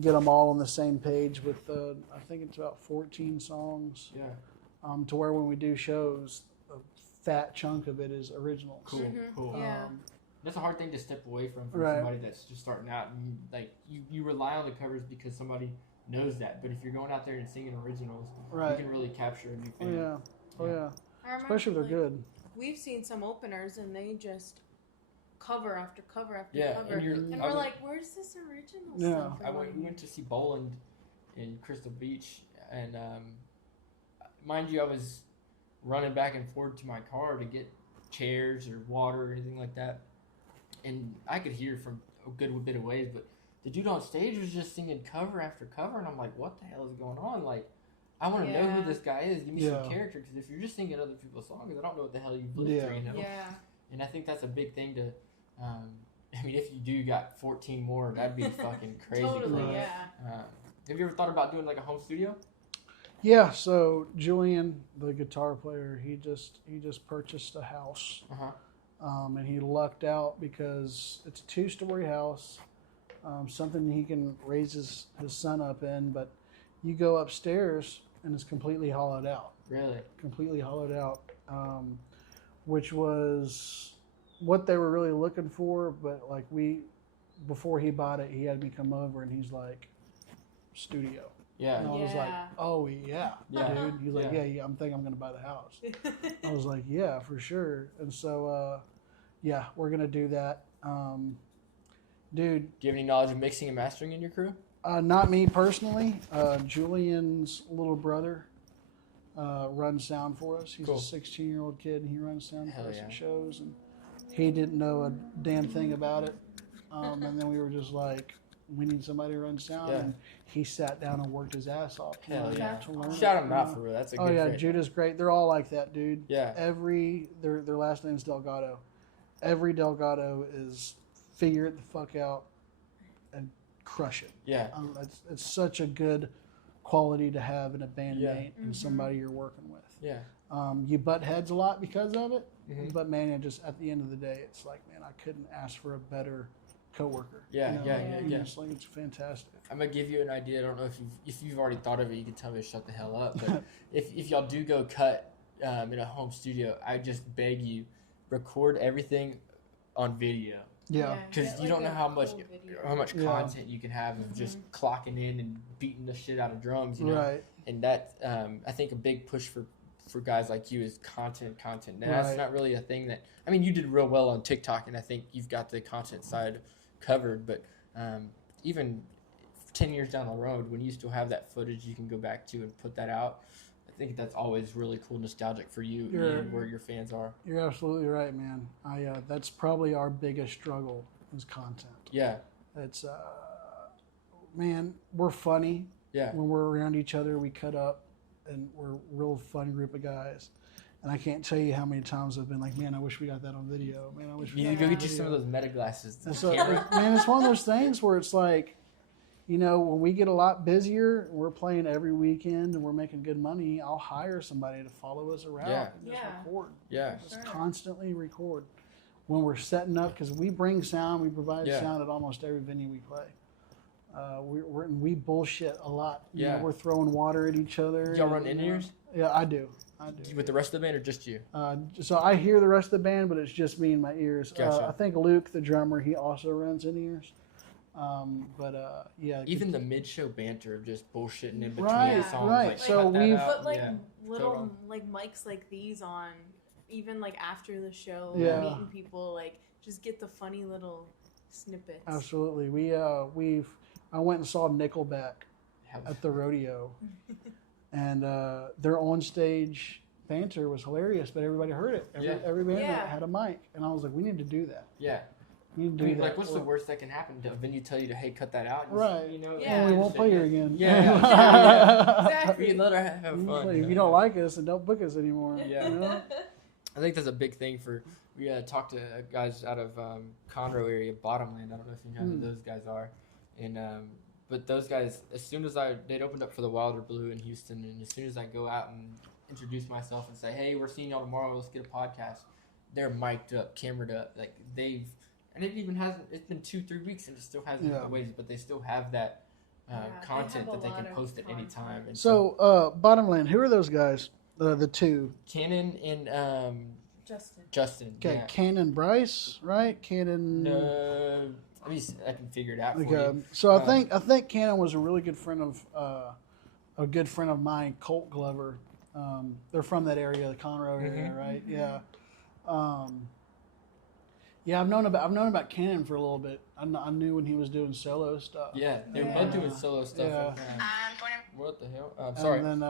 get them all on the same page with, I think it's about 14 songs. Yeah. To where when we do shows, a fat chunk of it is originals. Cool. Yeah. That's a hard thing to step away from somebody that's just starting out. And you rely on the covers because somebody knows that. But if you're going out there and singing originals, you can really capture a new fan. Oh yeah. Especially if they're good. We've seen some openers and they just cover after cover after cover. And we're like, where's this original stuff? We went to see Boland in Crystal Beach, and mind you, I was running back and forth to my car to get chairs or water or anything like that. And I could hear from a good bit of ways, but the dude on stage was just singing cover after cover, and I'm like, what the hell is going on? Like, I want to know who this guy is. Give me some character, because if you're just singing other people's songs, I don't know what the hell you've lived through, Yeah. And I think that's a big thing to, I mean, if you do got 14 more, that'd be fucking crazy. Totally, yeah. Have you ever thought about doing like a home studio? Yeah, so Julian, the guitar player, he just purchased a house. And he lucked out because it's a 2-story house, something he can raise his son up in, but you go upstairs and it's completely hollowed out. Really? Completely hollowed out, which was what they were really looking for, but like before he bought it, he had me come over, and he's like, studio. Yeah. And I was like, oh, yeah, Yeah. dude. He's like, Yeah. yeah, I'm thinking I'm going to buy the house. I was like, yeah, for sure. And so, yeah, we're going to do that. Dude. Do you have any knowledge of mixing and mastering in your crew? Not me personally. Julian's little brother runs sound for us. He's Cool. a 16-year-old kid, and he runs sound Hell for us yeah. at shows. And he didn't know a damn thing about it. And then we were just like, we need somebody to run sound. Yeah. And he sat down and worked his ass off. Hell yeah. To learn Shout it, him out for real. That's a good Oh yeah, fit. Judah's great. They're all like that, dude. Yeah. Their last name's Delgado. Every Delgado is figure it the fuck out and crush it. Yeah. It's such a good quality to have in a bandmate Yeah. and somebody you're working with. Yeah. You butt heads a lot because of it, Mhm. but man, just at the end of the day, it's like, man, I couldn't ask for a better coworker. Yeah, yeah, like, yeah. It's like, it's fantastic. I'm gonna give you an idea. I don't know if you've already thought of it. You can tell me to shut the hell up. But if y'all do go cut in a home studio, I just beg you, record everything on video. Yeah. Because you don't know how much content you can have of just clocking in and beating the shit out of drums, you know. Right. And that I think a big push for guys like you is content. Now that's not really a thing that you did real well on TikTok, and I think you've got the content side covered. But even 10 years down the road, when you still have that footage you can go back to and put that out, I think that's always really cool, nostalgic for you and where your fans are. You're absolutely right, man. That's probably our biggest struggle is content. Yeah. It's man, we're funny. Yeah. When we're around each other, we cut up, and we're a real fun group of guys. And I can't tell you how many times I've been like, man, I wish we got that on video. Man, I wish we You got need to that go on get you some of video. those meta glasses. And so, man, it's one of those things where it's like, when we get a lot busier, we're playing every weekend and we're making good money, I'll hire somebody to follow us around and just record. Yeah. Just constantly record. When we're setting up, because we bring sound, we provide sound at almost every venue we play. We bullshit a lot. You know, we're throwing water at each other. Do y'all run in-ears? Yeah, I do. With the rest of the band or just you? So I hear the rest of the band, but it's just me and my ears. Gotcha. I think Luke, the drummer, he also runs in-ears. Yeah. Even the mid-show banter of just bullshitting in between Right, songs. right. Like, So cut that we've- out. Put like Yeah. little like mics like these on, even like after the show, Yeah. meeting people, like just get the funny little snippets. Absolutely. I went and saw Nickelback at the rodeo, and their on-stage banter was hilarious, but everybody heard it. Every band had a mic, and I was like, we need to do that. Yeah. We need to do that. Like, what's the worst that can happen? A venue tell you to, hey, cut that out? Right. Yeah. We won't play you again. Yeah. Exactly. We let her have fun. If you don't like us, then don't book us anymore. Yeah. You know? I think that's a big thing we talked to guys out of Conroe area, Bottomland. I don't know if you know who those guys are. And but those guys, as soon as they'd opened up for the Wilder Blue in Houston, and as soon as I go out and introduce myself and say, hey, we're seeing y'all tomorrow, let's get a podcast, they're mic'd up, camered up. Like and it even hasn't, it's been 2-3 weeks and it still hasn't hit the waves, but they still have that content that they can post at any time. And so Bottomland, who are those guys? The two? Cannon and Justin. Okay, Yeah. Cannon Bryce, right? Cannon. No, at least I can figure it out for Okay, you. so I think Cannon was a really good friend of mine, Colt Glover. They're from that area, the Conroe area, right? Yeah. Yeah, I've known about Cannon for a little bit. I knew when he was doing solo stuff. Yeah, they were both doing solo stuff. Yeah. What the hell? I'm sorry. And then,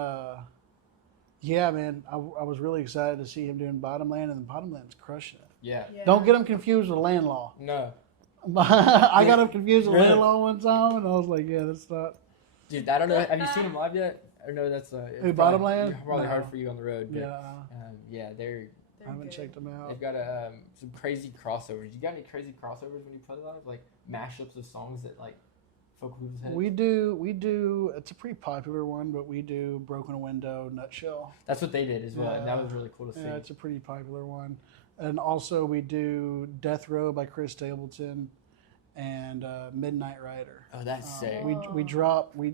yeah, man, I was really excited to see him doing Bottomland, and then Bottomland's crushing it. Yeah. Don't get him confused with Landlaw. No. I got him confused with Landlaw one time, and I was like, yeah, that's not. Dude, I don't know. Have you seen him live yet? Or no, that's Bottomland? Probably No. hard for you on the road. But, Yeah. They're I haven't checked them out. They've got some crazy crossovers. You got any crazy crossovers when you play live? Like mashups of songs that like folk groups have? We do. It's a pretty popular one, but we do Broken Window, Nutshell. That's what they did as well, and that was really cool to see. Yeah, it's a pretty popular one. And also we do Death Row by Chris Stapleton and Midnight Rider. Oh, that's sick.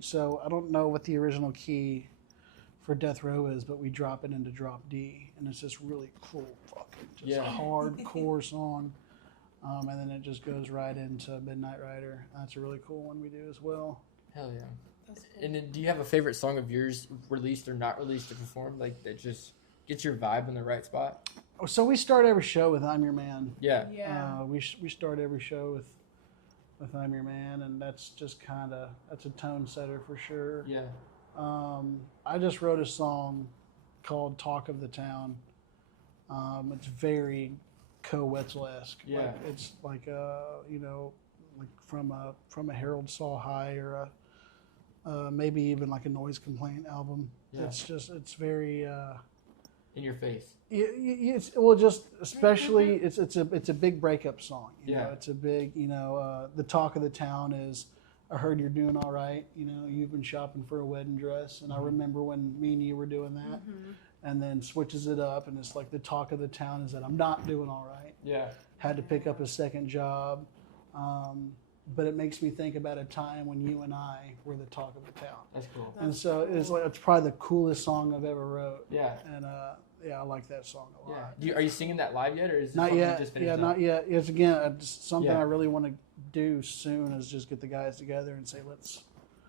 So I don't know what the original key for Death Row is, but we drop it into drop D, and it's this really cool fucking hardcore song. and then it just goes right into Midnight Rider. That's a really cool one we do as well. Hell yeah. That's cool. And then do you have a favorite song of yours, released or not released, to perform, like that just gets your vibe in the right spot? So we start every show with "I'm Your Man." Yeah. Yeah. We start every show with "I'm Your Man," and that's just that's a tone setter for sure. Yeah. I just wrote a song called "Talk of the Town." It's very Co-Wetzel-esque. Yeah. Like, it's like like from a Harold Saw High or maybe even like a Noise Complaint album. Yeah. It's very In your face. it's well, just especially it's a big breakup song. You know, Yeah. it's a big the talk of the town is, I heard you're doing all right. You know, you've been shopping for a wedding dress, and I remember when me and you were doing that. And then switches it up, and it's like the talk of the town is that I'm not doing all right. Yeah. Had to pick up a second job. But it makes me think about a time when you and I were the talk of the town. That's cool. And so it's probably the coolest song I've ever wrote. Yeah. And I like that song a lot. Yeah. Are you singing that live yet, or is it Not something you yet. just finished Yeah, up? not yet. It's something Yeah. I really want to do soon is just get the guys together and say, let's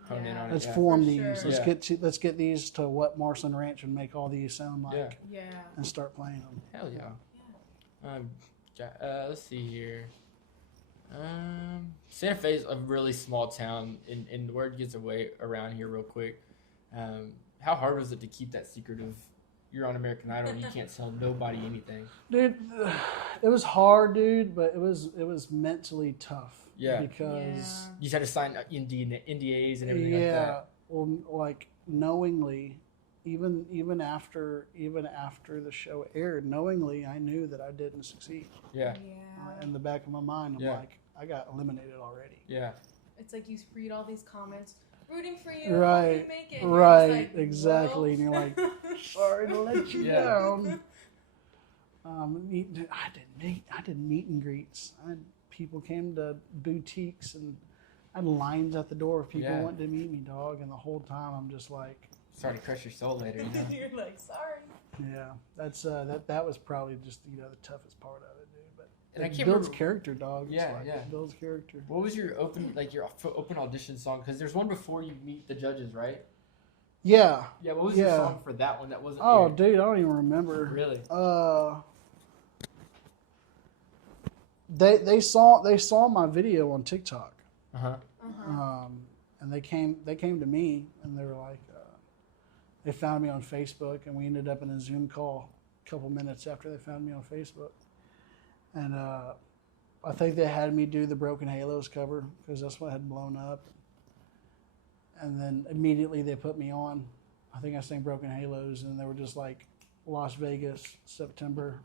Hone in on it. let's Yeah. form For these. sure. Let's get these to what Marshland Ranch would make all these sound like, Yeah. Yeah. and start playing them. Hell yeah. Let's see here. Santa Fe is a really small town, and the word gets away around here real quick. How hard was it to keep that secret of you're on American Idol and you can't tell nobody anything? Dude, it was hard, dude, but it was mentally tough. Yeah. Because You just had to sign NDAs and everything like that. well, like knowingly, even after the show aired, knowingly, I knew that I didn't succeed. Yeah. In the back of my mind, I'm Yeah. like, I got eliminated already. Yeah. It's like you read all these comments, rooting for you, Right, hope you make it. And you're right, just like, exactly. "Well." And you're like, sorry to let you Yeah. down. I did meet and greets. People came to boutiques, and I had lines at the door of people Yeah. wanting to meet me, dog. And the whole time, I'm just like, Sorry to crush your soul later, you know? You're like, sorry. yeah, that's that was probably just the toughest part of it, dude. But And I it can't builds remember- character, dog. It's Yeah, like, yeah. It builds character. What was your open audition song? Because there's one before you meet the judges, right? Yeah. Yeah. What was your Yeah. song for that one that wasn't? Oh, aired? dude, I don't even remember. Really? They saw my video on TikTok. Uh huh. And they came to me, and they were like, they found me on Facebook, and we ended up in a Zoom call a couple minutes after they found me on Facebook. And I think they had me do the Broken Halos cover because that's what had blown up. And then immediately they put me on. I think I sang Broken Halos, and they were just like, Las Vegas, September.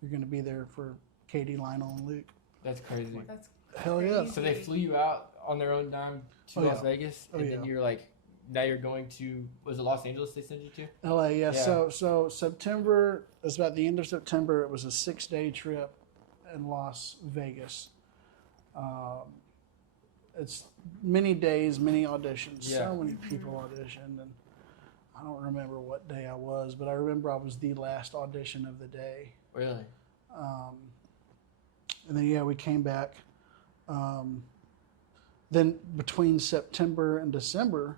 You're going to be there for Katie, Lionel, and Luke. That's crazy. That's Hell yeah. So they flew you out on their own dime to Oh, Las yeah. Vegas, Oh, and then yeah. you're like, now you're going to, was it Los Angeles they sent you to? LA, yeah. Yeah. So September, it was about the end of September. It was a 6-day trip in Las Vegas. It's many days, many auditions. Yeah. So many people auditioned, and I don't remember what day I was, but I remember I was the last audition of the day. Really? And then we came back. Then between September and December,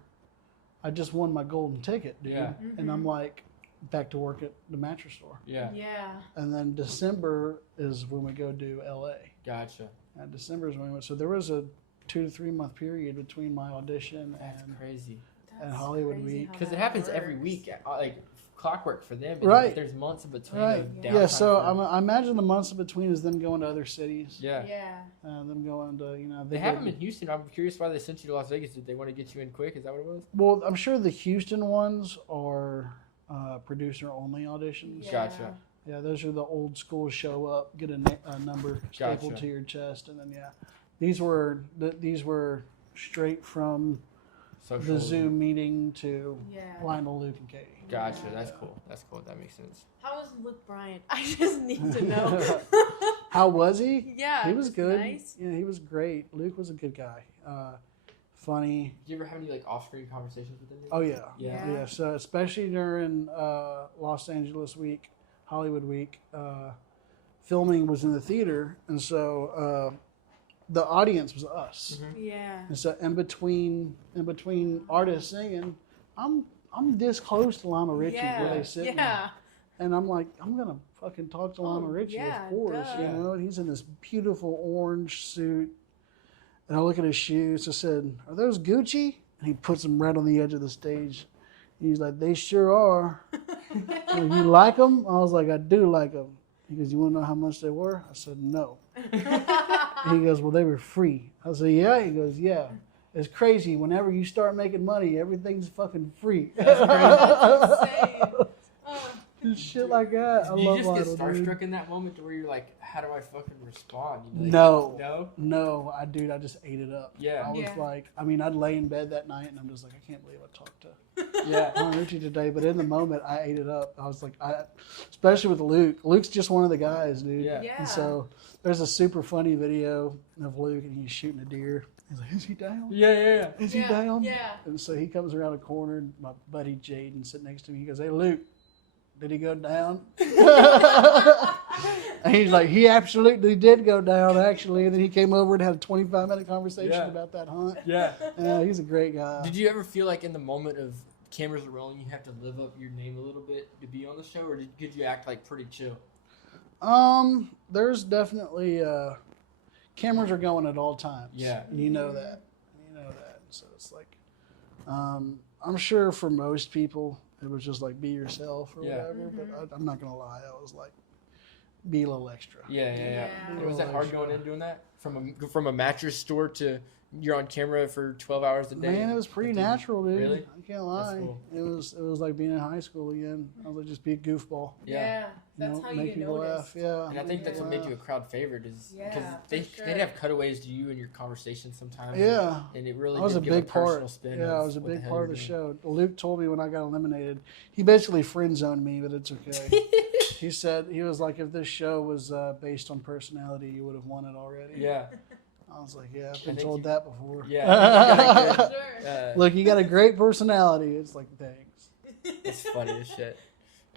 I just won my golden ticket, dude. Yeah. And I'm like back to work at the mattress store. Yeah. Yeah. And then December is when we go to LA. Gotcha. And December is when we went. So there was a 2 to 3 month period between my audition That's and crazy. That's Hollywood crazy Week. how Because it that happens every works. week, like clockwork for them. and Right. There's months in between. right. Of Yeah. downtime So for- I imagine the months in between is them going to other cities. Yeah. Yeah. Them going to They have them in Houston. I'm curious why they sent you to Las Vegas. Did they want to get you in quick? Is that what it was? Well, I'm sure the Houston ones are producer only auditions. Yeah. Gotcha. Yeah, those are the old school show up, get a number stapled Gotcha. to your chest, and then these were straight from Social. the Zoom meeting to Yeah. Lionel, Luke, and Katie. Gotcha. Yeah. That's cool. That's cool. That makes sense. How was Luke Bryant? I just need to know. How was he? Yeah. He was just good. Nice. Yeah, he was great. Luke was a good guy. Funny. Did you ever have any like off-screen conversations with them? Oh yeah. Yeah. Yeah. So especially during Los Angeles week, Hollywood week, filming was in the theater, and so the audience was us. Yeah. And so in between artists singing, I'm this close to Lionel Richie where they sit. Yeah. And I'm like, I'm gonna fucking talk to Lionel Richie, yeah, of course, duh. you know. And he's in this beautiful orange suit, and I look at his shoes. I said, "Are those Gucci?" And he puts them right on the edge of the stage. And he's like, "They sure are." "You like them?" I was like, "I do like them." He goes, "You want to know how much they were?" I said, "No." And he goes, "Well, they were free." I said, "Yeah." He goes, "Yeah." It's crazy. Whenever you start making money, everything's fucking free. That's insane. Shit like that. I Do you love just get Lionel, starstruck dude. in that moment to where you're like, how do I fucking respond? You're like, No. No? I just ate it up. Yeah. I was like, I mean, I'd lay in bed that night and I'm just like, I can't believe I talked to Yeah. Lionel Richie today. But in the moment, I ate it up. I was like, especially with Luke. Luke's just one of the guys, dude. Yeah. And so there's a super funny video of Luke and he's shooting a deer. He's like, "Is he down? Yeah. Is he down?" Yeah. And so he comes around a corner and my buddy Jaden sitting next to me. He goes, "Hey, Luke, did he go down?" And he's like, "He absolutely did go down, actually." And then he came over and had a 25-minute conversation about that hunt. Yeah. He's a great guy. Did you ever feel like in the moment of cameras are rolling, you have to live up your name a little bit to be on the show, or did you act like pretty chill? There's definitely cameras are going at all times. Yeah. And you know that. So it's like, I'm sure for most people, it was just like be yourself or whatever. But I'm not gonna lie, I was like, be a little extra. Yeah. Was that hard going in doing that from a mattress store to you're on camera for 12 hours a day? Man, it was pretty natural, dude. Really? I can't lie. Cool. It was like being in high school again. I was like, just be a goofball. Yeah. That's how make you people notice. laugh. Yeah. And I think that's what made you a crowd favorite is because for they'd have cutaways to you in your conversation sometimes. Yeah. And it really I was did a give big personal part. spin. Yeah, I was a big part of the show. Luke told me when I got eliminated, he basically friend zoned me, but it's okay. He said, he was like, if this show was based on personality, you would have won it already. Yeah. I was like, yeah, I've been told that before. Yeah. Look, you got a great personality. It's like, thanks. It's funny as shit.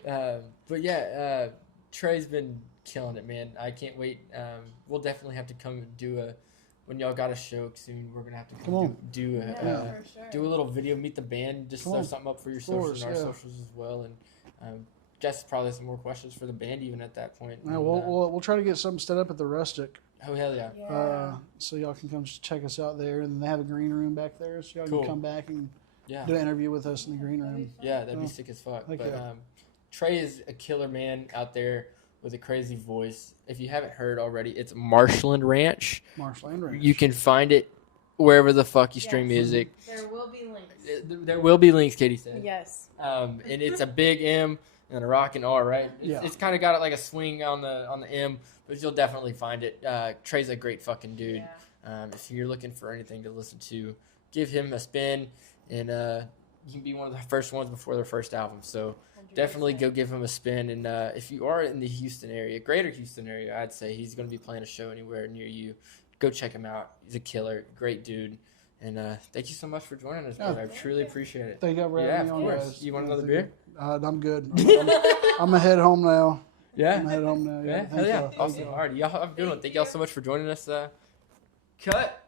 But yeah, Trey's been killing it, man. I can't wait. We'll definitely have to come and do when y'all got a show soon. We're gonna have to come do a little video, meet the band, just throw something up for your socials and our socials as well. And Jess probably has some more questions for the band even at that point. Yeah, we'll try to get something set up at the Rustic. Oh hell yeah! So y'all can come check us out there, and then they have a green room back there, so y'all can come back and do an interview with us in the green room. Yeah, that'd be sick as fuck. But Trey is a killer man out there with a crazy voice. If you haven't heard already, it's Marshland Ranch. Marshland Ranch. You can find it wherever the fuck you stream music. There will be links. There will be links, Katie said. Yes. And it's a big M and a rockin' R, right? It's kind of got it like a swing on the M, but you'll definitely find it. Trey's a great fucking dude. Yeah. If you're looking for anything to listen to, give him a spin, and you can be one of the first ones before their first album. So 100%. definitely go give him a spin. And if you are in the Houston area, greater Houston area, I'd say he's going to be playing a show anywhere near you. Go check him out. He's a killer, great dude. And thank you so much for joining us, brother. I truly appreciate it. Thank you for having me on, course. guys. You want another beer? I'm good. I'm gonna head home now. Yeah? I'm head home now. Yeah, hell yeah. Awesome. All right, y'all have a good one. Thank y'all so much for joining us. Cut.